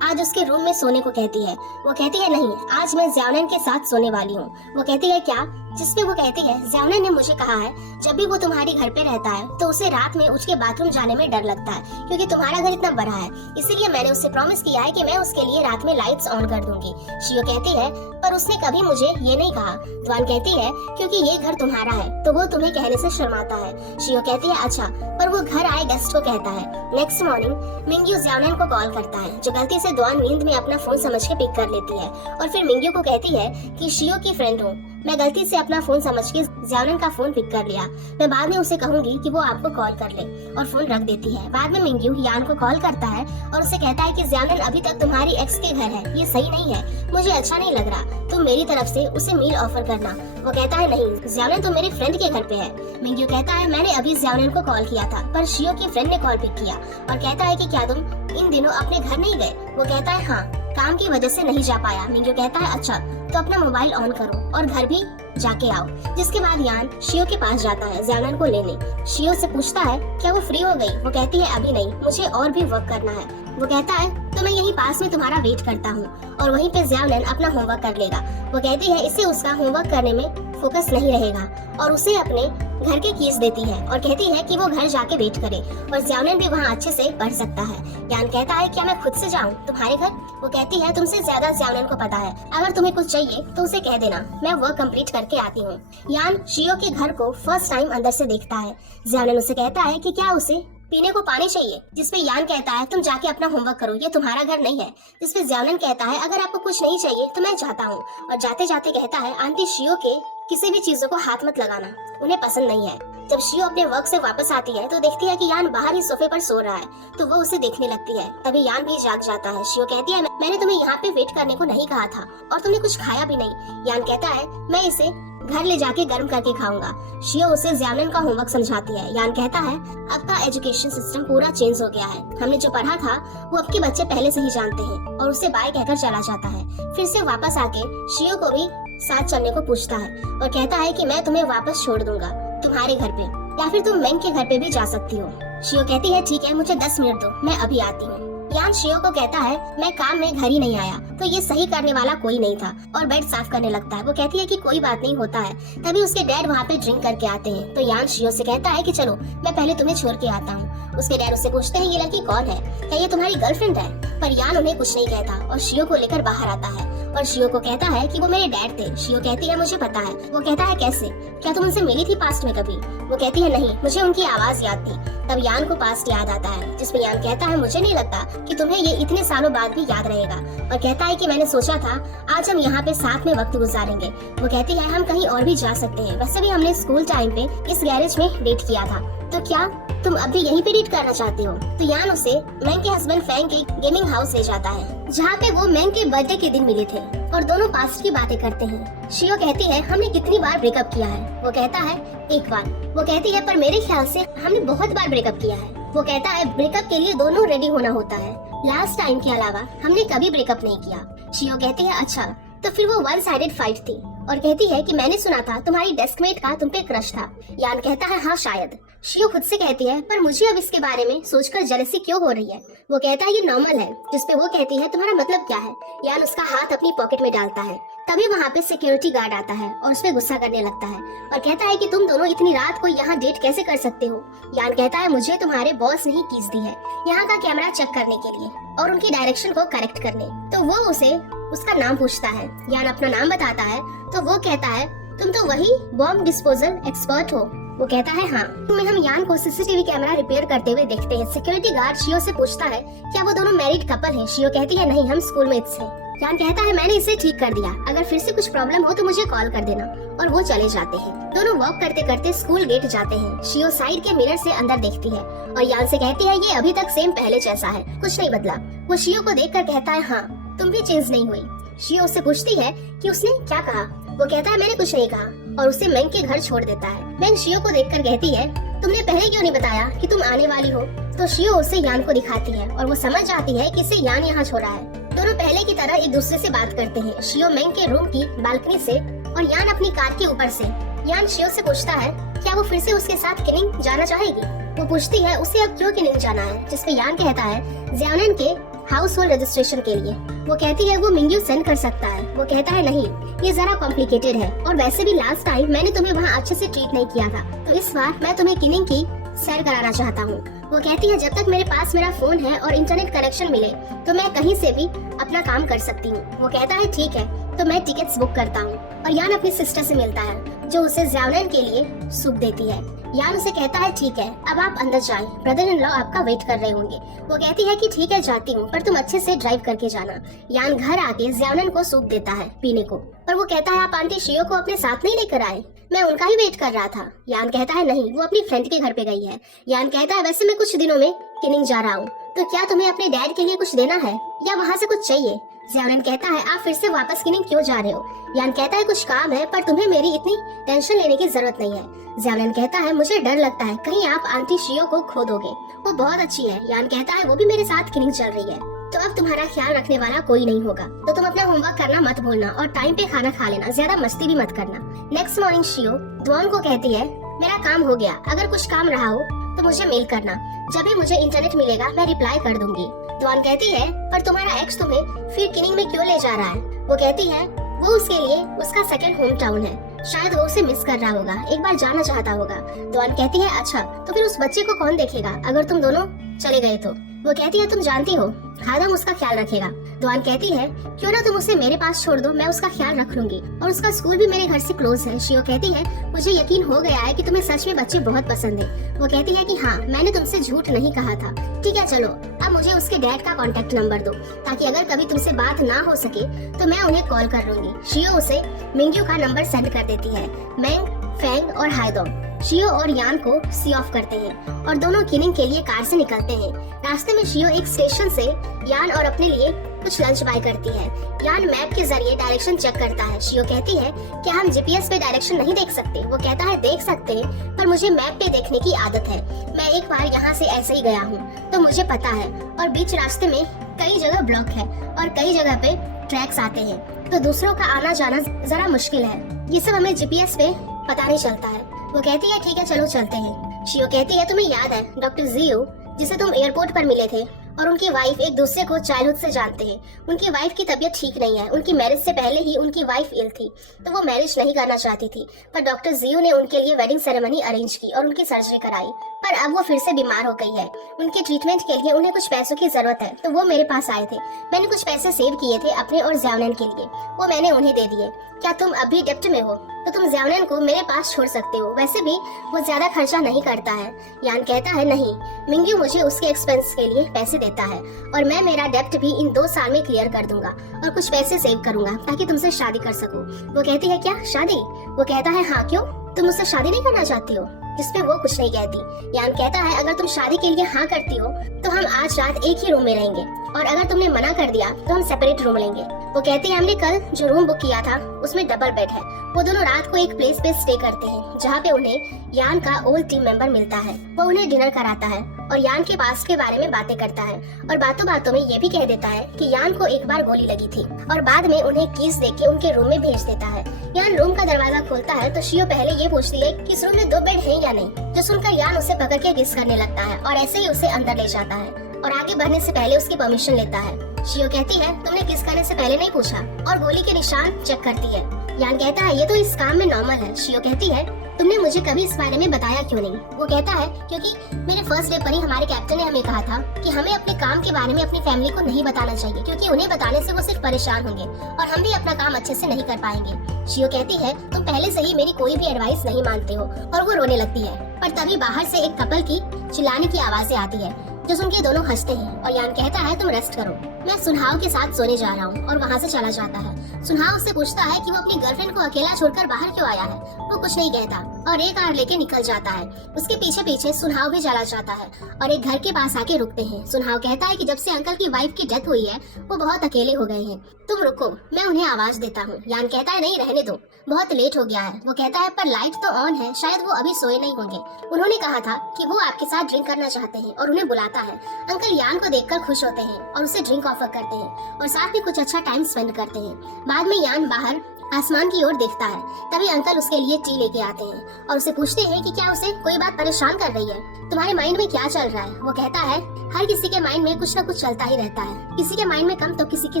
आज उसके रूम में सोने को कहती है। वो कहती है नहीं, आज मैं ज़ियाओनिन के साथ सोने वाली हूँ। वो कहती है क्या? जिसपे वो कहती है ज़ियाओनिन ने मुझे कहा है जब भी वो तुम्हारे घर पे रहता है तो उसे रात में उठ के बाथरूम जाने में डर लगता है, क्योंकि तुम्हारा घर इतना बड़ा है, इसीलिए मैंने उससे प्रॉमिस किया है कि मैं उसके लिए रात में लाइट्स ऑन कर दूंगी। शियो कहती है पर उसने कभी मुझे ये नहीं कहा। द्वान कहती है क्योंकि ये घर तुम्हारा है तो वो तुम्हें कहने से शर्माता है। शियो कहती है अच्छा, पर वो घर आए गेस्ट को कहता है। नेक्स्ट मॉर्निंग मिंग्यू ज़ियाओनिन को कॉल करता है, जो गलती से द्वान नींद में अपना फोन समझ के पिक कर लेती है और फिर मिंग्यू को कहती है कि शियो की फ्रेंड हूँ, मैं गलती से अपना फोन समझ के ज़ियाओनिन का फोन पिक कर लिया, मैं बाद में उसे कहूंगी कि वो आपको कॉल कर ले, और फोन रख देती है। बाद में मिंग्यू यान को कॉल करता है और उसे कहता है कि ज़ियाओनिन अभी तक तुम्हारी एक्स के घर है, ये सही नहीं है, मुझे अच्छा नहीं लग रहा, तुम मेरी तरफ से उसे मील ऑफर करना। वो कहता है नहीं, ज़ियाओनिन तो मेरे फ्रेंड के घर पे है। मिंग्यू कहता है मैंने अभी ज़ियाओनिन को कॉल किया था, पर शियो की फ्रेंड ने कॉल पिक किया और कहता है कि क्या तुम इन दिनों अपने घर नहीं गए? वो कहता है हाँ, काम की वजह से नहीं जा पाया। मिंग्यू कहता है अच्छा, तो अपना मोबाइल ऑन करो और घर भी जाके आओ। जिसके बाद यान शियो के पास जाता है ज़ियाओनिन को लेने। शियो से पूछता है क्या वो फ्री हो गई? वो कहती है अभी नहीं, मुझे और भी वर्क करना है। वो कहता है तो मैं यहीं पास में तुम्हारा वेट करता हूँ, और वहीं पे ज़ियाओनिन अपना होमवर्क कर लेगा। वो कहती है इससे उसका होमवर्क करने में फोकस नहीं रहेगा, और उसे अपने घर के कीज देती है और कहती है कि वो घर जाके वेट करे और ज़ियाओनिन भी वहाँ अच्छे से पढ़ सकता है। यान कहता है क्या मैं खुद से जाऊँ तुम्हारे घर? वो कहती है तुमसे ज्यादा ज़ियाओनिन को पता है, अगर तुम्हें कुछ चाहिए तो उसे कह देना, मैं वर्क कंप्लीट करके आती हूँ। यान शियो के घर को फर्स्ट टाइम अंदर से देखता है। ज़ियाओनिन उसे कहता है कि क्या उसे पीने को पानी चाहिए, जिसपे यान कहता है तुम जाके अपना होमवर्क करो, ये तुम्हारा घर नहीं है। जिसपे ज़ियाओनिन कहता है अगर आपको कुछ नहीं चाहिए तो मैं जाता हूँ, और जाते जाते कहता है आंटी शियो के किसी भी चीजों को हाथ मत लगाना, उन्हें पसंद नहीं है। जब शियो अपने वर्क से वापस आती है तो देखती है कि यान बाहर ही सोफे पर सो रहा है, तो वो उसे देखने लगती है। तभी यान भी जाग जाता है। शियो कहती है, मैंने तुम्हें यहाँ पे वेट करने को नहीं कहा था और तुमने कुछ खाया भी नहीं। यान कहता है, मैं इसे घर ले जाके गर्म करके खाऊंगा। शियो उसे ज़्यानन का होमवर्क समझाती है। यान कहता है, अब का एजुकेशन सिस्टम पूरा चेंज हो गया है। हमने जो पढ़ा था वो अब के बच्चे पहले से ही जानते हैं, और उसे बाय कहकर चला जाता है। फिर से वापस आके शियो को भी साथ चलने को पूछता है और कहता है कि मैं तुम्हें वापस छोड़ दूंगा तुम्हारे घर पे, या फिर तुम मेंग के घर पे भी जा सकती हो। शियो कहती है, ठीक है, मुझे 10 मिनट दो, मैं अभी आती हूँ। यान शियो को कहता है, मैं काम में घर ही नहीं आया, तो ये सही करने वाला कोई नहीं था, और बेड साफ करने लगता है। वो कहती है कि कोई बात नहीं, होता है। तभी उसके डैड वहाँ पे ड्रिंक करके आते हैं, तो यान शियो से कहता है कि चलो मैं पहले तुम्हें छोड़ के आता हूँ। उसके डैड उससे पूछते हैं, ये लड़की कौन है, क्या ये तुम्हारी गर्लफ्रेंड है? पर यान उन्हें कुछ नहीं कहता और शियो को लेकर बाहर आता है और शियो को कहता है कि वो मेरे डैड थे। शियो कहती है, मुझे पता है। वो कहता है, कैसे, क्या तुम उनसे मिली थी पास्ट में कभी? वो कहती है, नहीं, मुझे उनकी आवाज याद थी। तब यान को पास्ट याद आता है, जिसमें यान कहता है, मुझे नहीं लगता कि तुम्हें ये इतने सालों बाद भी याद रहेगा। और कहता है कि मैंने सोचा था आज हम यहाँ पे साथ में वक्त गुजारेंगे। वो कहती है, हम कहीं और भी जा सकते हैं, वैसे भी हमने स्कूल टाइम पे इस गैरेज में डेट किया था, तो क्या तुम अब भी यहीं पे डेट करना चाहती हो? तो यान उसे मैंग के हस्बैंड फैंग के गेमिंग हाउस ले जाता है, जहाँ पे वो मैंग के बर्थडे के दिन मिले थे, और दोनों पास्ट की बातें करते हैं। शियो कहती है, हमने कितनी बार ब्रेकअप किया है? वो कहता है, एक बार। वो कहती है, पर मेरे ख्याल से हमने बहुत बार ब्रेकअप किया है। वो कहता है, ब्रेकअप के लिए दोनों रेडी होना होता है, लास्ट टाइम के अलावा हमने कभी ब्रेकअप नहीं किया। शियो कहती है, अच्छा, तो फिर वो वन साइडेड फाइट थी। और कहती है कि मैंने सुना था तुम्हारी डेस्कमेट का तुम पे क्रश था। यान कहता है, हाँ शायद। शियो खुद से कहती है, पर मुझे अब इसके बारे में सोचकर जेलसी क्यों हो रही है? वो कहता है, ये नॉर्मल है। जिसपे वो कहती है, तुम्हारा मतलब क्या है? यान उसका हाथ अपनी पॉकेट में डालता है। तभी वहाँ पे सिक्योरिटी गार्ड आता है और उस पे गुस्सा करने लगता है और कहता है कि तुम दोनों इतनी रात को यहाँ डेट कैसे कर सकते हो? यान कहता है, मुझे तुम्हारे बॉस ने ही कीज दी है यहाँ का कैमरा चेक करने के लिए और उनकी डायरेक्शन को करेक्ट करने। तो वो उसे उसका नाम पूछता है। यान अपना नाम बताता है तो वो कहता है, तुम तो वही बॉम्ब डिस्पोजल एक्सपर्ट हो। वो कहता है, हाँ। में हम यान को सीसीटीवी कैमरा रिपेयर करते हुए देखते हैं। सिक्योरिटी गार्ड शियो से पूछता है, क्या वो दोनों मैरिड कपल हैं? शियो कहती है, नहीं, हम स्कूलमेट्स हैं। यान कहता है, मैंने इसे ठीक कर दिया, अगर फिर से कुछ प्रॉब्लम हो तो मुझे कॉल कर देना। और वो चले जाते हैं। दोनों वॉक करते करते स्कूल गेट जाते हैं। शियो साइड के मिरर से अंदर देखती है और यान से कहती है, ये अभी तक सेम पहले जैसा है, कुछ नहीं बदला। वो शियो को देखकर कहता है, हाँ, तुम भी चेंज नहीं हुई। शियो उससे पूछती है कि उसने क्या कहा। वो कहता है, मैंने कुछ नहीं कहा, और उसे मेंग के घर छोड़ देता है। मेंग शियो को देखकर कहती है, तुमने पहले क्यों नहीं बताया कि तुम आने वाली हो? तो शियो उसे यान को दिखाती है और वो समझ जाती है कि इसे यान यहाँ छोड़ा है। दोनों पहले की तरह एक दूसरे से बात करते हैं। शियो मेंग के रूम की बालकनी से और यान अपनी कार के ऊपर से। यान शियो से पूछता है, क्या वो फिर से उसके साथ किनिंग जाना चाहेगी? वो पूछती है, उसे अब क्यों किनिंग जाना है? जिसपे यान कहता है, ज़्यानन के हाउस होल्ड रजिस्ट्रेशन के लिए। वो कहती है, वो मिंग्यू सेंड कर सकता है। वो कहता है, नहीं, ये जरा कॉम्प्लिकेटेड है, और वैसे भी लास्ट टाइम मैंने तुम्हें वहाँ अच्छे से ट्रीट नहीं किया था, तो इस बार मैं तुम्हें किनिंग की सैर कराना चाहता हूँ। वो कहती है, जब तक मेरे पास मेरा फोन है और इंटरनेट कनेक्शन मिले तो मैं कहीं से भी अपना काम कर सकती हूँ। वो कहता है, ठीक है, तो मैं टिकट्स बुक करता हूँ। और यान अपनी सिस्टर से मिलता है जो उसे ज़्यानन के लिए सूप देती है। यान उसे कहता है, ठीक है, अब आप अंदर जाएं, ब्रदर इन लॉ आपका वेट कर रहे होंगे। वो कहती है कि ठीक है, जाती हूँ, पर तुम अच्छे से ड्राइव करके जाना। यान घर आके ज़्यानन को सूप देता है पीने को, पर वो कहता है, आप आंटी शियो को अपने साथ नहीं लेकर आए? मैं उनका ही वेट कर रहा था। यान कहता है, नहीं, वो अपनी फ्रेंड के घर पे गई है। यान कहता है, वैसे मैं कुछ दिनों में किनिंग जा रहा हूँ, तो क्या तुम्हें अपने डैड के लिए कुछ देना है या वहाँ से कुछ चाहिए? ज़्यानन कहता है, आप फिर से वापस किनिंग क्यों जा रहे हो? यान कहता है, कुछ काम है, पर तुम्हें मेरी इतनी टेंशन लेने की जरूरत नहीं है। ज़्यानन कहता है, मुझे डर लगता है कहीं आप आंटी शियो को खो दोगे, वो बहुत अच्छी है। यान कहता है, वो भी मेरे साथ किनिंग चल रही है, तो अब तुम्हारा ख्याल रखने वाला कोई नहीं होगा, तो तुम अपना होमवर्क करना मत भूलना और टाइम पे खाना खा लेना, ज्यादा मस्ती भी मत करना। नेक्स्ट मॉर्निंग शियो द्वान को कहती है, मेरा काम हो गया, अगर कुछ काम रहा हो तो मुझे मेल करना, जब भी मुझे इंटरनेट मिलेगा मैं रिप्लाई कर दूंगी। द्वान कहती है, पर तुम्हारा एक्स तुम्हें फिर किनिंग में क्यों ले जा रहा है? वो कहती है, वो उसके लिए उसका सेकंड होम टाउन है, शायद वो उसे मिस कर रहा होगा, एक बार जाना चाहता होगा। द्वान कहती है, अच्छा, तो फिर उस बच्चे को कौन देखेगा अगर तुम दोनों चले गए तो? वो कहती है, तुम जानती हो खादम उसका ख्याल रखेगा। द्वान कहती है, क्यों ना तुम उसे मेरे पास छोड़ दो, मैं उसका ख्याल रख लूंगी, और उसका स्कूल भी मेरे घर से क्लोज है। शियो कहती है, मुझे यकीन हो गया है कि तुम्हें सच में बच्चे बहुत पसंद है। वो कहती है कि हाँ, मैंने तुमसे झूठ नहीं कहा था। ठीक है, चलो अब मुझे उसके डैड का कॉन्टेक्ट नंबर दो, ताकि अगर कभी तुमसे बात ना हो सके तो मैं उन्हें कॉल कर लूंगी। शियो उसे मिंग्यू का नंबर सेंड कर देती है। मेंग, फेंग और हाइदोंग शियो और यान को सी ऑफ करते हैं और दोनों किलिंग के लिए कार से निकलते हैं। रास्ते में शियो एक स्टेशन से यान और अपने लिए कुछ लंच बाय करती है। यान मैप के जरिए डायरेक्शन चेक करता है। शियो कहती है क्या हम जीपीएस पे डायरेक्शन नहीं देख सकते? वो कहता है देख सकते हैं, पर मुझे मैप पे देखने की आदत है। मैं एक बार यहाँ से ऐसे ही गया हूँ तो मुझे पता है। और बीच रास्ते में कई जगह ब्लॉक है और कई जगह पे ट्रैक्स आते हैं, तो दूसरों का आना जाना जरा मुश्किल है। ये सब हमें जीपीएस पे पता नहीं चलता है। वो कहती है ठीक है चलो चलते हैं। शियो कहती है तुम्हें याद है डॉक्टर जियो जिसे तुम एयरपोर्ट पर मिले थे और उनकी वाइफ एक दूसरे को चाइल्डहुड से जानते हैं। उनकी वाइफ की तबीयत ठीक नहीं है। उनकी मैरिज से पहले ही उनकी वाइफ इल थी, तो वो मैरिज नहीं करना चाहती थी, पर डॉक्टर जियो ने उनके लिए वेडिंग सेरेमनी अरेंज की और उनकी सर्जरी कराई। पर अब वो फिर से बीमार हो गई है। उनके ट्रीटमेंट के लिए उन्हें कुछ पैसों की जरूरत है, तो वो मेरे पास आए थे। मैंने कुछ पैसे सेव किए थे अपने और ज़्याओनैन के लिए, वो मैंने उन्हें दे दिए। क्या तुम अभी डेप्ट में हो तो तुम ज़्याओनैन को मेरे पास छोड़ सकते हो, वैसे भी वो ज्यादा खर्चा नहीं करता है। यान कहता है नहीं, मिंग्यू मुझे उसके एक्सपेंस के लिए पैसे देता है और मैं मेरा डेप्ट भी इन 2 साल में क्लियर कर दूंगा और कुछ पैसे सेव करूंगा ताकि तुमसे शादी कर सकूं। वो कहती है क्या शादी? वो कहता है हाँ, क्यों तुम मुझसे शादी नहीं करना चाहती हो? जिसपे वो कुछ नहीं कहती। यान कहता है अगर तुम शादी के लिए हाँ करती हो तो हम आज रात एक ही रूम में रहेंगे और अगर तुमने मना कर दिया तो हम सेपरेट रूम लेंगे। वो कहती है हमने कल जो रूम बुक किया था उसमें डबल बेड है। वो दोनों रात को एक प्लेस पे स्टे करते हैं जहाँ पे उन्हें यान का ओल्ड टीम मेंबर मिलता है। वो उन्हें डिनर कराता है और यान के पास्ट के बारे में बातें करता है और बातों बातों में ये भी कह देता है कि यान को एक बार गोली लगी थी और बाद में उन्हें कीज देके उनके रूम में भेज देता है। यान रूम का दरवाजा खोलता है तो शियो पहले ये पूछती है कि इस रूम में 2 बेड हैं या नहीं, जो सुनकर यान उसे पकड़ के किस करने लगता है और ऐसे ही उसे अंदर ले जाता है और आगे बढ़ने से पहले उसकी परमिशन लेता है। शियो कहती है तुमने किस करने से पहले नहीं पूछा और गोली के निशान चेक करती है। यान कहता है ये तो इस काम में नॉर्मल है। शियो कहती है तुमने मुझे कभी इस बारे में बताया क्यों नहीं? वो कहता है क्योंकि मेरे फर्स्ट डे पर ही हमारे कैप्टन ने हमें कहा था कि हमें अपने काम के बारे में अपनी फैमिली को नहीं बताना चाहिए, क्योंकि उन्हें बताने से वो सिर्फ परेशान होंगे और हम भी अपना काम अच्छे से नहीं कर पाएंगे। शियो कहती है तुम पहले से ही मेरी कोई भी एडवाइस नहीं मानते हो और वो रोने लगती है। पर तभी बाहर से एक कपल की चिल्लाने की आवाजें आती है जो सुन के दोनों हंसते हैं और यान कहता है तुम रेस्ट करो, मैं सुनहाव के साथ सोने जा रहा हूँ और वहाँ से चला जाता है। सुनहाव उससे पूछता है कि वो अपनी गर्लफ्रेंड को अकेला छोड़कर बाहर क्यों आया है। वो कुछ नहीं कहता और एक कार लेके निकल जाता है। उसके पीछे पीछे सुनहाव भी चला जाता है और एक घर के पास आके रुकते हैं। सुनहाव कहता है कि जब से अंकल की वाइफ की डेथ हुई है वो बहुत अकेले हो गए हैं, तुम रुको मैं उन्हें आवाज देता हूँ। यान कहता है नहीं रहने दो, बहुत लेट हो गया है। वो कहता है पर लाइट तो ऑन है, शायद वो अभी सोए नहीं होंगे। उन्होंने कहा था कि वो आपके साथ ड्रिंक करना चाहते हैं और उन्हें बुलाता है। अंकल यान को देखकर खुश होते हैं और उसे ड्रिंक ऑफर करते हैं और साथ में कुछ अच्छा टाइम स्पेंड करते हैं। बाद में यान बाहर आसमान की ओर देखता है, तभी अंकल उसके लिए टी लेके आते हैं और उसे पूछते हैं कि क्या उसे कोई बात परेशान कर रही है, तुम्हारे माइंड में क्या चल रहा है। वो कहता है हर किसी के माइंड में कुछ न कुछ चलता ही रहता है, किसी के माइंड में कम तो किसी के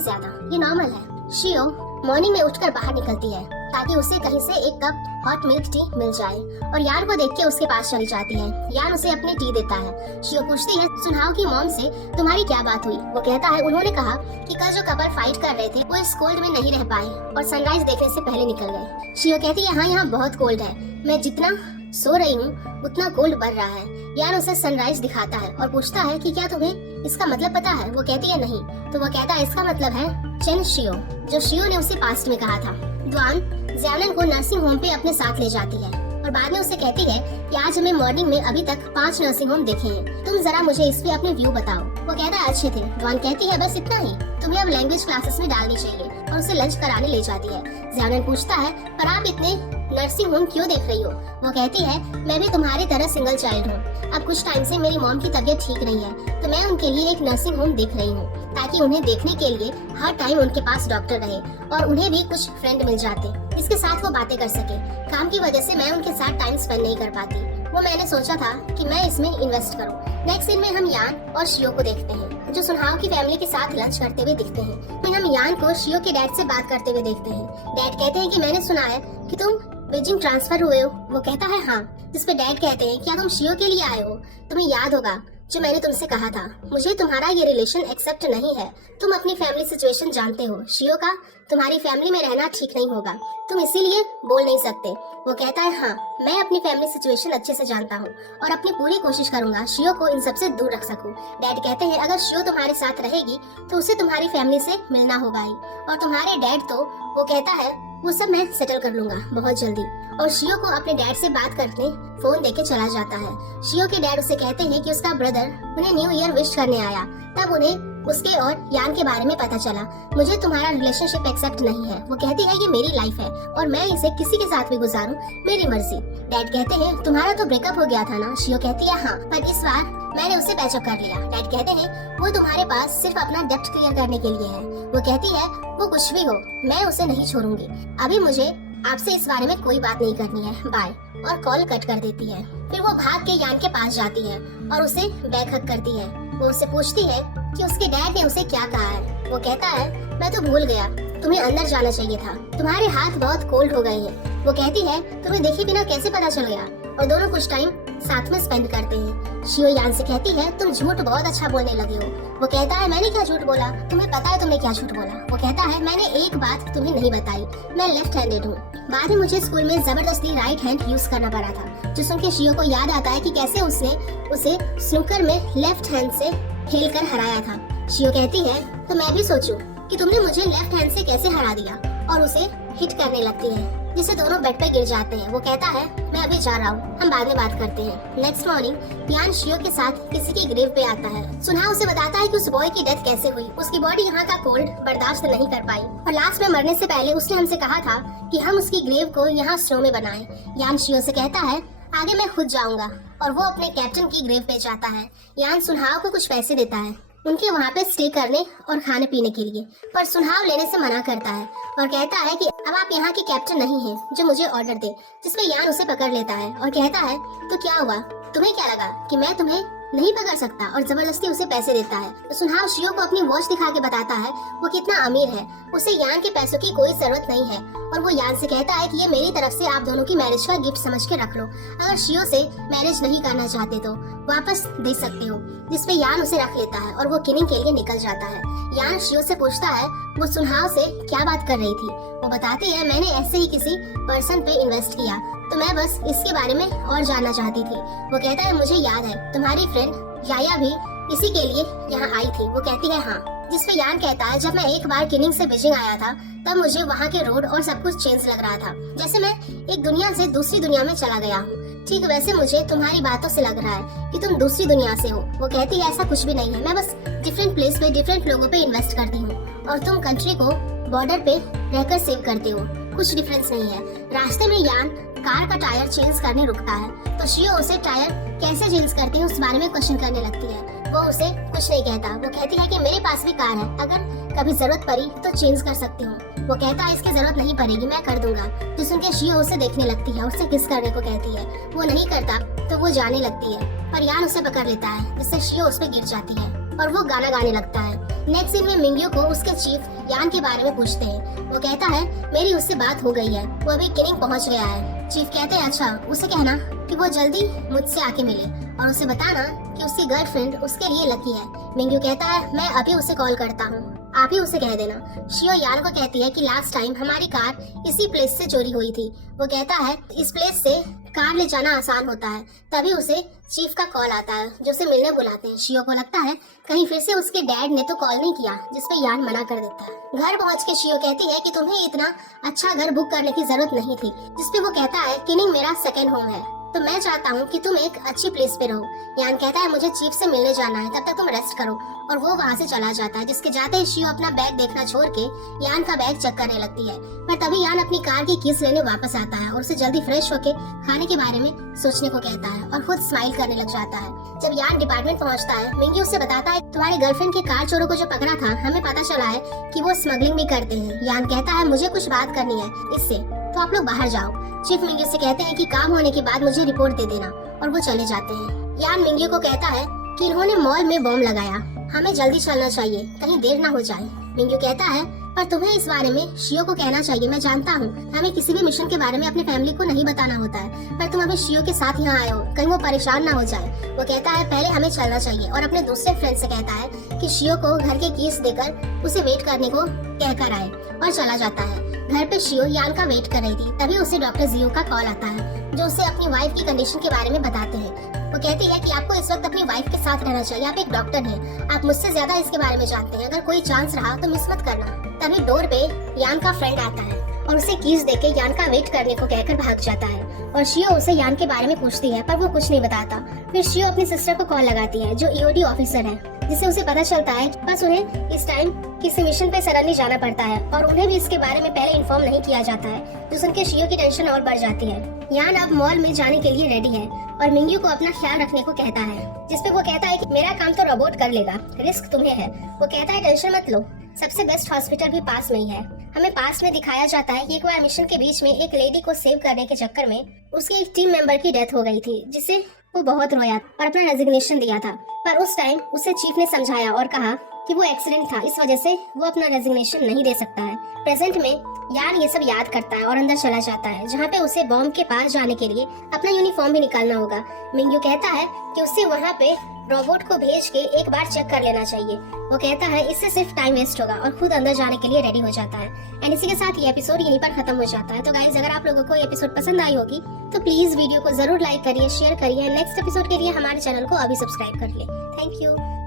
ज्यादा, ये नॉर्मल है। शियो मॉर्निंग में उठकर बाहर निकलती है ताकि उसे कहीं से एक कप हॉट मिल्क टी मिल जाए और यान को देख के उसके पास चली जाती है। यान उसे अपनी टी देता है। शियो पूछती है सुनहाव की मॉम से तुम्हारी क्या बात हुई। वो कहता है उन्होंने कहा कि कल जो कपल फाइट कर रहे थे वो इस कोल्ड में नहीं रह पाए और सनराइज देखने से पहले निकल गए। शियो कहती है हाँ यहाँ बहुत कोल्ड है, मैं जितना सो रही हूँ उतना कोल्ड बढ़ रहा है। यान उसे सनराइज दिखाता है और पूछता है कि क्या तुम्हें इसका मतलब पता है। वो कहती है नहीं। तो वो कहता है इसका मतलब है चेन शियो, जो शियो ने उसे पास्ट में कहा था। द्वान ज़्याओनैन को नर्सिंग होम पे अपने साथ ले जाती है और बाद में उसे कहती है कि आज हमें मॉर्निंग में अभी तक 5 नर्सिंग होम देखे हैं, तुम जरा मुझे इस पे अपने व्यू बताओ। वो कहता है अच्छे थे। द्वान कहती है बस इतना ही, तुम्हें अब लैंग्वेज क्लासेस में डालनी चाहिए और उसे लंच कराने ले जाती है। ज़्याओनैन पूछता है पर आप इतने नर्सिंग होम क्यों देख रही हो। वो कहती है मैं भी तुम्हारी तरह सिंगल चाइल्ड हूँ, अब कुछ टाइम से मेरी मॉम की तबीयत ठीक नहीं है तो मैं उनके लिए एक नर्सिंग होम देख रही हूँ ताकि उन्हें देखने के लिए हर टाइम उनके पास डॉक्टर रहे और उन्हें भी कुछ फ्रेंड मिल जाते जिसके साथ वो बातें कर सके। काम की वजह से मैं उनके साथ टाइम स्पेंड नहीं कर पाती, वो मैंने सोचा था कि मैं इसमें इन्वेस्ट करूं। नेक्स्ट सीन में हम यान और शियो को देखते हैं जो सुनहाव की फैमिली के साथ लंच करते हुए दिखते हैं। फिर हम यान को शियो के डैड से बात करते हुए देखते हैं। डैड कहते हैं कि मैंने सुना है कि तुम बीजिंग ट्रांसफर हुए हो। वो कहता है हाँ, जिस पे डैड कहते हैं क्या तुम शियो के लिए आए हो, तुम्हें याद होगा जो मैंने तुमसे कहा था, मुझे तुम्हारा ये रिलेशन एक्सेप्ट नहीं है, तुम अपनी फैमिली सिचुएशन जानते हो, शियो का तुम्हारी फैमिली में रहना ठीक नहीं होगा, तुम इसीलिए बोल नहीं सकते। वो कहता है हाँ, मैं अपनी फैमिली सिचुएशन अच्छे से जानता हूँ और अपनी पूरी कोशिश करूंगा शियो को इन सब से दूर रख सकूं। डैड कहते हैं अगर शियो तुम्हारे साथ रहेगी तो उसे तुम्हारी फैमिली से मिलना होगा ही, और तुम्हारे डैड तो वो कहता है वो सब मैं सेटल कर लूंगा बहुत जल्दी। और शियो को अपने डैड से बात करने फोन देके चला जाता है। शियो के डैड उसे कहते हैं कि उसका ब्रदर उन्हें न्यू ईयर विश करने आया, तब उन्हें उसके और यान के बारे में पता चला। मुझे तुम्हारा रिलेशनशिप एक्सेप्ट नहीं है। वो कहती है ये मेरी लाइफ है और मैं इसे किसी के साथ भी गुजारूं मेरी मर्जी। डैड कहते हैं तुम्हारा तो ब्रेकअप हो गया था ना। शियो कहती है हाँ, पर इस बार मैंने उसे पैचअप कर लिया। डैड कहते हैं वो तुम्हारे पास सिर्फ अपना डेब्ट क्लियर करने के लिए है। वो कहती है वो कुछ भी हो, मैं उसे नहीं छोड़ूंगी। अभी मुझे आपसे इस बारे में कोई बात नहीं करनी है, बाय। और कॉल कट कर देती है। फिर वो भाग के यान के पास जाती है और उसे बैक हग करती है। वो उससे पूछती है कि उसके डैड ने उसे क्या कहा है। वो कहता है मैं तो भूल गया, तुम्हें अंदर जाना चाहिए था, तुम्हारे हाथ बहुत कोल्ड हो गए हैं। वो कहती है तुम्हें देखे बिना कैसे पता चल गया। और दोनों कुछ टाइम साथ में स्पेंड करते हैं। शियो यान से कहती है तुम झूठ बहुत अच्छा बोलने लगे हो। वो कहता है मैंने क्या झूठ बोला, तुम्हें पता है तुमने क्या झूठ बोला। वो कहता है मैंने एक बात तुम्हें नहीं बताई, मैं लेफ्ट हैंडेड हूँ। बाद में मुझे स्कूल में जबरदस्ती राइट हैंड यूज करना पड़ा था। जो सुन के शियो को याद आता है कि कैसे उसने उसे स्नूकर में लेफ्ट हैंड से खेल कर हराया था। शियो कहती है तो मैं भी सोचूं कि तुमने मुझे लेफ्ट हैंड से कैसे हरा दिया, और उसे हिट करने लगती है जिससे दोनों बेड पे गिर जाते हैं। वो कहता है मैं अभी जा रहा हूँ, हम बाद में बात करते हैं। नेक्स्ट मॉर्निंग यान शियो के साथ किसी की ग्रेव पे आता है। सुना उसे बताता है कि उस बॉय की डेथ कैसे हुई। उसकी बॉडी यहाँ का कोल्ड बर्दाश्त नहीं कर पाई और लास्ट में मरने से पहले उसने हमसे कहा था कि हम उसकी ग्रेव को यहाँ स्नो में बनाएं। यान शियो से कहता है आगे मैं खुद जाऊंगा, और वो अपने कैप्टन की ग्रेव पे जाता है। यान सुनहाव को कुछ पैसे देता है उनके वहाँ पे स्टे करने और खाने पीने के लिए, पर सुनहाव लेने से मना करता है और कहता है कि अब आप यहाँ के कैप्टन नहीं हैं जो मुझे ऑर्डर दे। जिसमें यान उसे पकड़ लेता है और कहता है तो क्या हुआ, तुम्हें क्या लगा कि मैं तुम्हें नहीं पकड़ सकता, और जबरदस्ती उसे पैसे देता है। तो सुनहाव शियो को अपनी वॉच दिखा के बताता है वो कितना अमीर है, उसे यान के पैसों की कोई जरूरत नहीं है। और वो यान से कहता है कि ये मेरी तरफ से आप दोनों की मैरिज का गिफ्ट समझ के रख लो, अगर शियो से मैरिज नहीं करना चाहते तो वापस दे सकते हो। जिसपे यान उसे रख लेता है और वो किनिंग के लिए निकल जाता है। यान शियो से पूछता है वो सुनहाव से क्या बात कर रही थी। वो बताती है मैंने ऐसे ही किसी पर्सन पे इन्वेस्ट किया, तो मैं बस इसके बारे में और जानना चाहती थी। वो कहता है मुझे याद है तुम्हारी फ्रेंड याया भी इसी के लिए यहाँ आई थी। वो कहती है हाँ। जिसपे यान कहता है जब मैं एक बार किनिंग से बीजिंग आया था तब मुझे वहाँ के रोड और सब कुछ चेंज लग रहा था, जैसे मैं एक दुनिया से दूसरी दुनिया में चला गया हूँ। ठीक वैसे मुझे तुम्हारी बातों से लग रहा है कि तुम दूसरी दुनिया से हो। वो कहती है ऐसा कुछ भी नहीं है, मैं बस डिफरेंट प्लेस पे डिफरेंट लोगों पे इन्वेस्ट करती हूँ और तुम कंट्री को बॉर्डर पे रहकर सेव करते हो, कुछ डिफरेंस नहीं है। रास्ते में यान कार का टायर चेंज करने रुकता है तो शियो उसे टायर कैसे चेंज करते हैं उस बारे में क्वेश्चन करने लगती है। वो उसे कुछ नहीं कहता। वो कहती है कि मेरे पास भी कार है, अगर कभी जरूरत पड़ी तो चेंज कर सकती हूँ। वो कहता है इसकी जरूरत नहीं पड़ेगी, मैं कर दूंगा। तो सुन के शियो उसे देखने लगती है और उसे किस करने को कहती है। वो नहीं करता तो वो जाने लगती है पर यान उसे पकड़ लेता है जिससे शियो उस पर गिर जाती है और वो गाना गाने लगता है। नेक्स्ट सीन में मिंग्यू को उसके चीफ यान के बारे में पूछते हैं। वो कहता है मेरी उससे बात हो गई है, वो अभी किनिंग पहुंच गया है। चीफ कहते हैं अच्छा, उसे कहना कि वो जल्दी मुझसे आके मिले और उसे बताना कि उसकी गर्लफ्रेंड उसके लिए लकी है। मिंग्यू कहता है मैं अभी उसे कॉल करता हूँ, आप ही उसे कह देना। शियो यान को कहती है कि लास्ट टाइम हमारी कार इसी प्लेस से चोरी हुई थी। वो कहता है इस प्लेस से कार ले जाना आसान होता है। तभी उसे चीफ का कॉल आता है जो उसे मिलने बुलाते हैं। शियो को लगता है कहीं फिर से उसके डैड ने तो कॉल नहीं किया, जिसपे यान मना कर देता है। घर पहुंच के शियो कहती है कि तुम्हें इतना अच्छा घर बुक करने की जरूरत नहीं थी। जिसपे वो कहता है किनिंग मेरा सेकेंड होम है, तो मैं चाहता हूँ कि तुम एक अच्छी प्लेस पे रहो। यान कहता है मुझे चीफ से मिलने जाना है, तब तक तुम रेस्ट करो, और वो वहाँ से चला जाता है। जिसके जाते ही शियो अपना बैग देखना छोड़ के यान का बैग चेक करने लगती है। पर तभी यान अपनी कार की कीज लेने वापस आता है और उसे जल्दी फ्रेश होके खाने के बारे में सोचने को कहता है और खुद स्माइल करने लग जाता है। जब यान डिपार्टमेंट पहुँचता है मिंग्यू उसे बताता है तुम्हारे गर्लफ्रेंड के कार चोरों को जो पकड़ा था हमें पता चला है कि वो स्मगलिंग भी करते हैं। यान कहता है मुझे कुछ बात करनी है इससे, तो आप लोग बाहर जाओ। चीफ मिंग्यू से कहते हैं कि काम होने के बाद मुझे रिपोर्ट दे देना, और वो चले जाते हैं। यान मिंग्यू को कहता है कि इन्होंने मॉल में बॉम्ब लगाया, हमें जल्दी चलना चाहिए कहीं देर ना हो जाए। मिंग्यू कहता है पर तुम्हें इस बारे में शियो को कहना चाहिए, मैं जानता हूँ हमें किसी भी मिशन के बारे में अपने फैमिली को नहीं बताना होता है, पर तुम अभी शियो के साथ यहाँ आए हो, कहीं वो परेशान ना हो जाए। वो कहता है पहले हमें चलना चाहिए, और अपने दूसरे फ्रेंड से कहता है कि शियो को घर के कीज देकर उसे वेट करने को कहकर आए, और चला जाता है। घर पे शियो यान का वेट कर रही थी, तभी उसे डॉक्टर जियो का कॉल आता है जो उसे अपनी वाइफ की कंडीशन के बारे में बताते हैं। वो कहती है कि आपको इस वक्त अपनी वाइफ के साथ रहना चाहिए, आप एक डॉक्टर हैं, आप मुझसे ज्यादा इसके बारे में जानते हैं, अगर कोई चांस रहा तो मिस मत करना। तभी डोर पे यान का फ्रेंड आता है और उसे कीज देके यान का वेट करने को कहकर भाग जाता है। और शियो उसे यान के बारे में पूछती है पर वो कुछ नहीं बताता। फिर शियो अपनी सिस्टर को कॉल लगाती है जो ईओडी ऑफिसर है, जिससे उसे पता चलता है बस उन्हें इस टाइम किसी मिशन पे सडनली जाना पड़ता है और उन्हें भी इसके बारे में पहले इन्फॉर्म नहीं किया जाता है, जो सुनकर शियो की टेंशन और बढ़ जाती है। यान अब मॉल में जाने के लिए रेडी है और मिंग्यू को अपना ख्याल रखने को कहता है, जिसपे वो कहता है कि मेरा काम तो रोबोट कर लेगा, रिस्क तुम्हें है। वो कहता है टेंशन मत लो, सबसे बेस्ट हॉस्पिटल भी पास में ही है। हमें पास में दिखाया जाता है कि एक बार मिशन के बीच में एक लेडी को सेव करने के चक्कर में उसके एक टीम मेंबर की डेथ हो गई थी, जिससे वो बहुत रोया और अपना रेजिग्नेशन दिया था। पर उस टाइम उसे चीफ ने समझाया और कहा कि वो एक्सीडेंट था, इस वजह से वो अपना रेजिग्नेशन नहीं दे सकता है। प्रेजेंट में यान ये सब याद करता है और अंदर चला जाता है, जहाँ पे उसे बॉम्ब के पास जाने के लिए अपना यूनिफॉर्म भी निकालना होगा। मिंग्यू कहता है कि उसे वहाँ पे रोबोट को भेज के एक बार चेक कर लेना चाहिए। वो कहता है इससे सिर्फ टाइम वेस्ट होगा और खुद अंदर जाने के लिए रेडी हो जाता है। एंड इसी के साथ ये एपिसोड यहीं पर खत्म हो जाता है। तो गाइस, अगर आप लोगों को ये एपिसोड पसंद आई होगी तो प्लीज वीडियो को जरूर लाइक करिए, शेयर करिए। नेक्स्ट एपिसोड के लिए हमारे चैनल को अभी सब्सक्राइब कर ले। Thank you.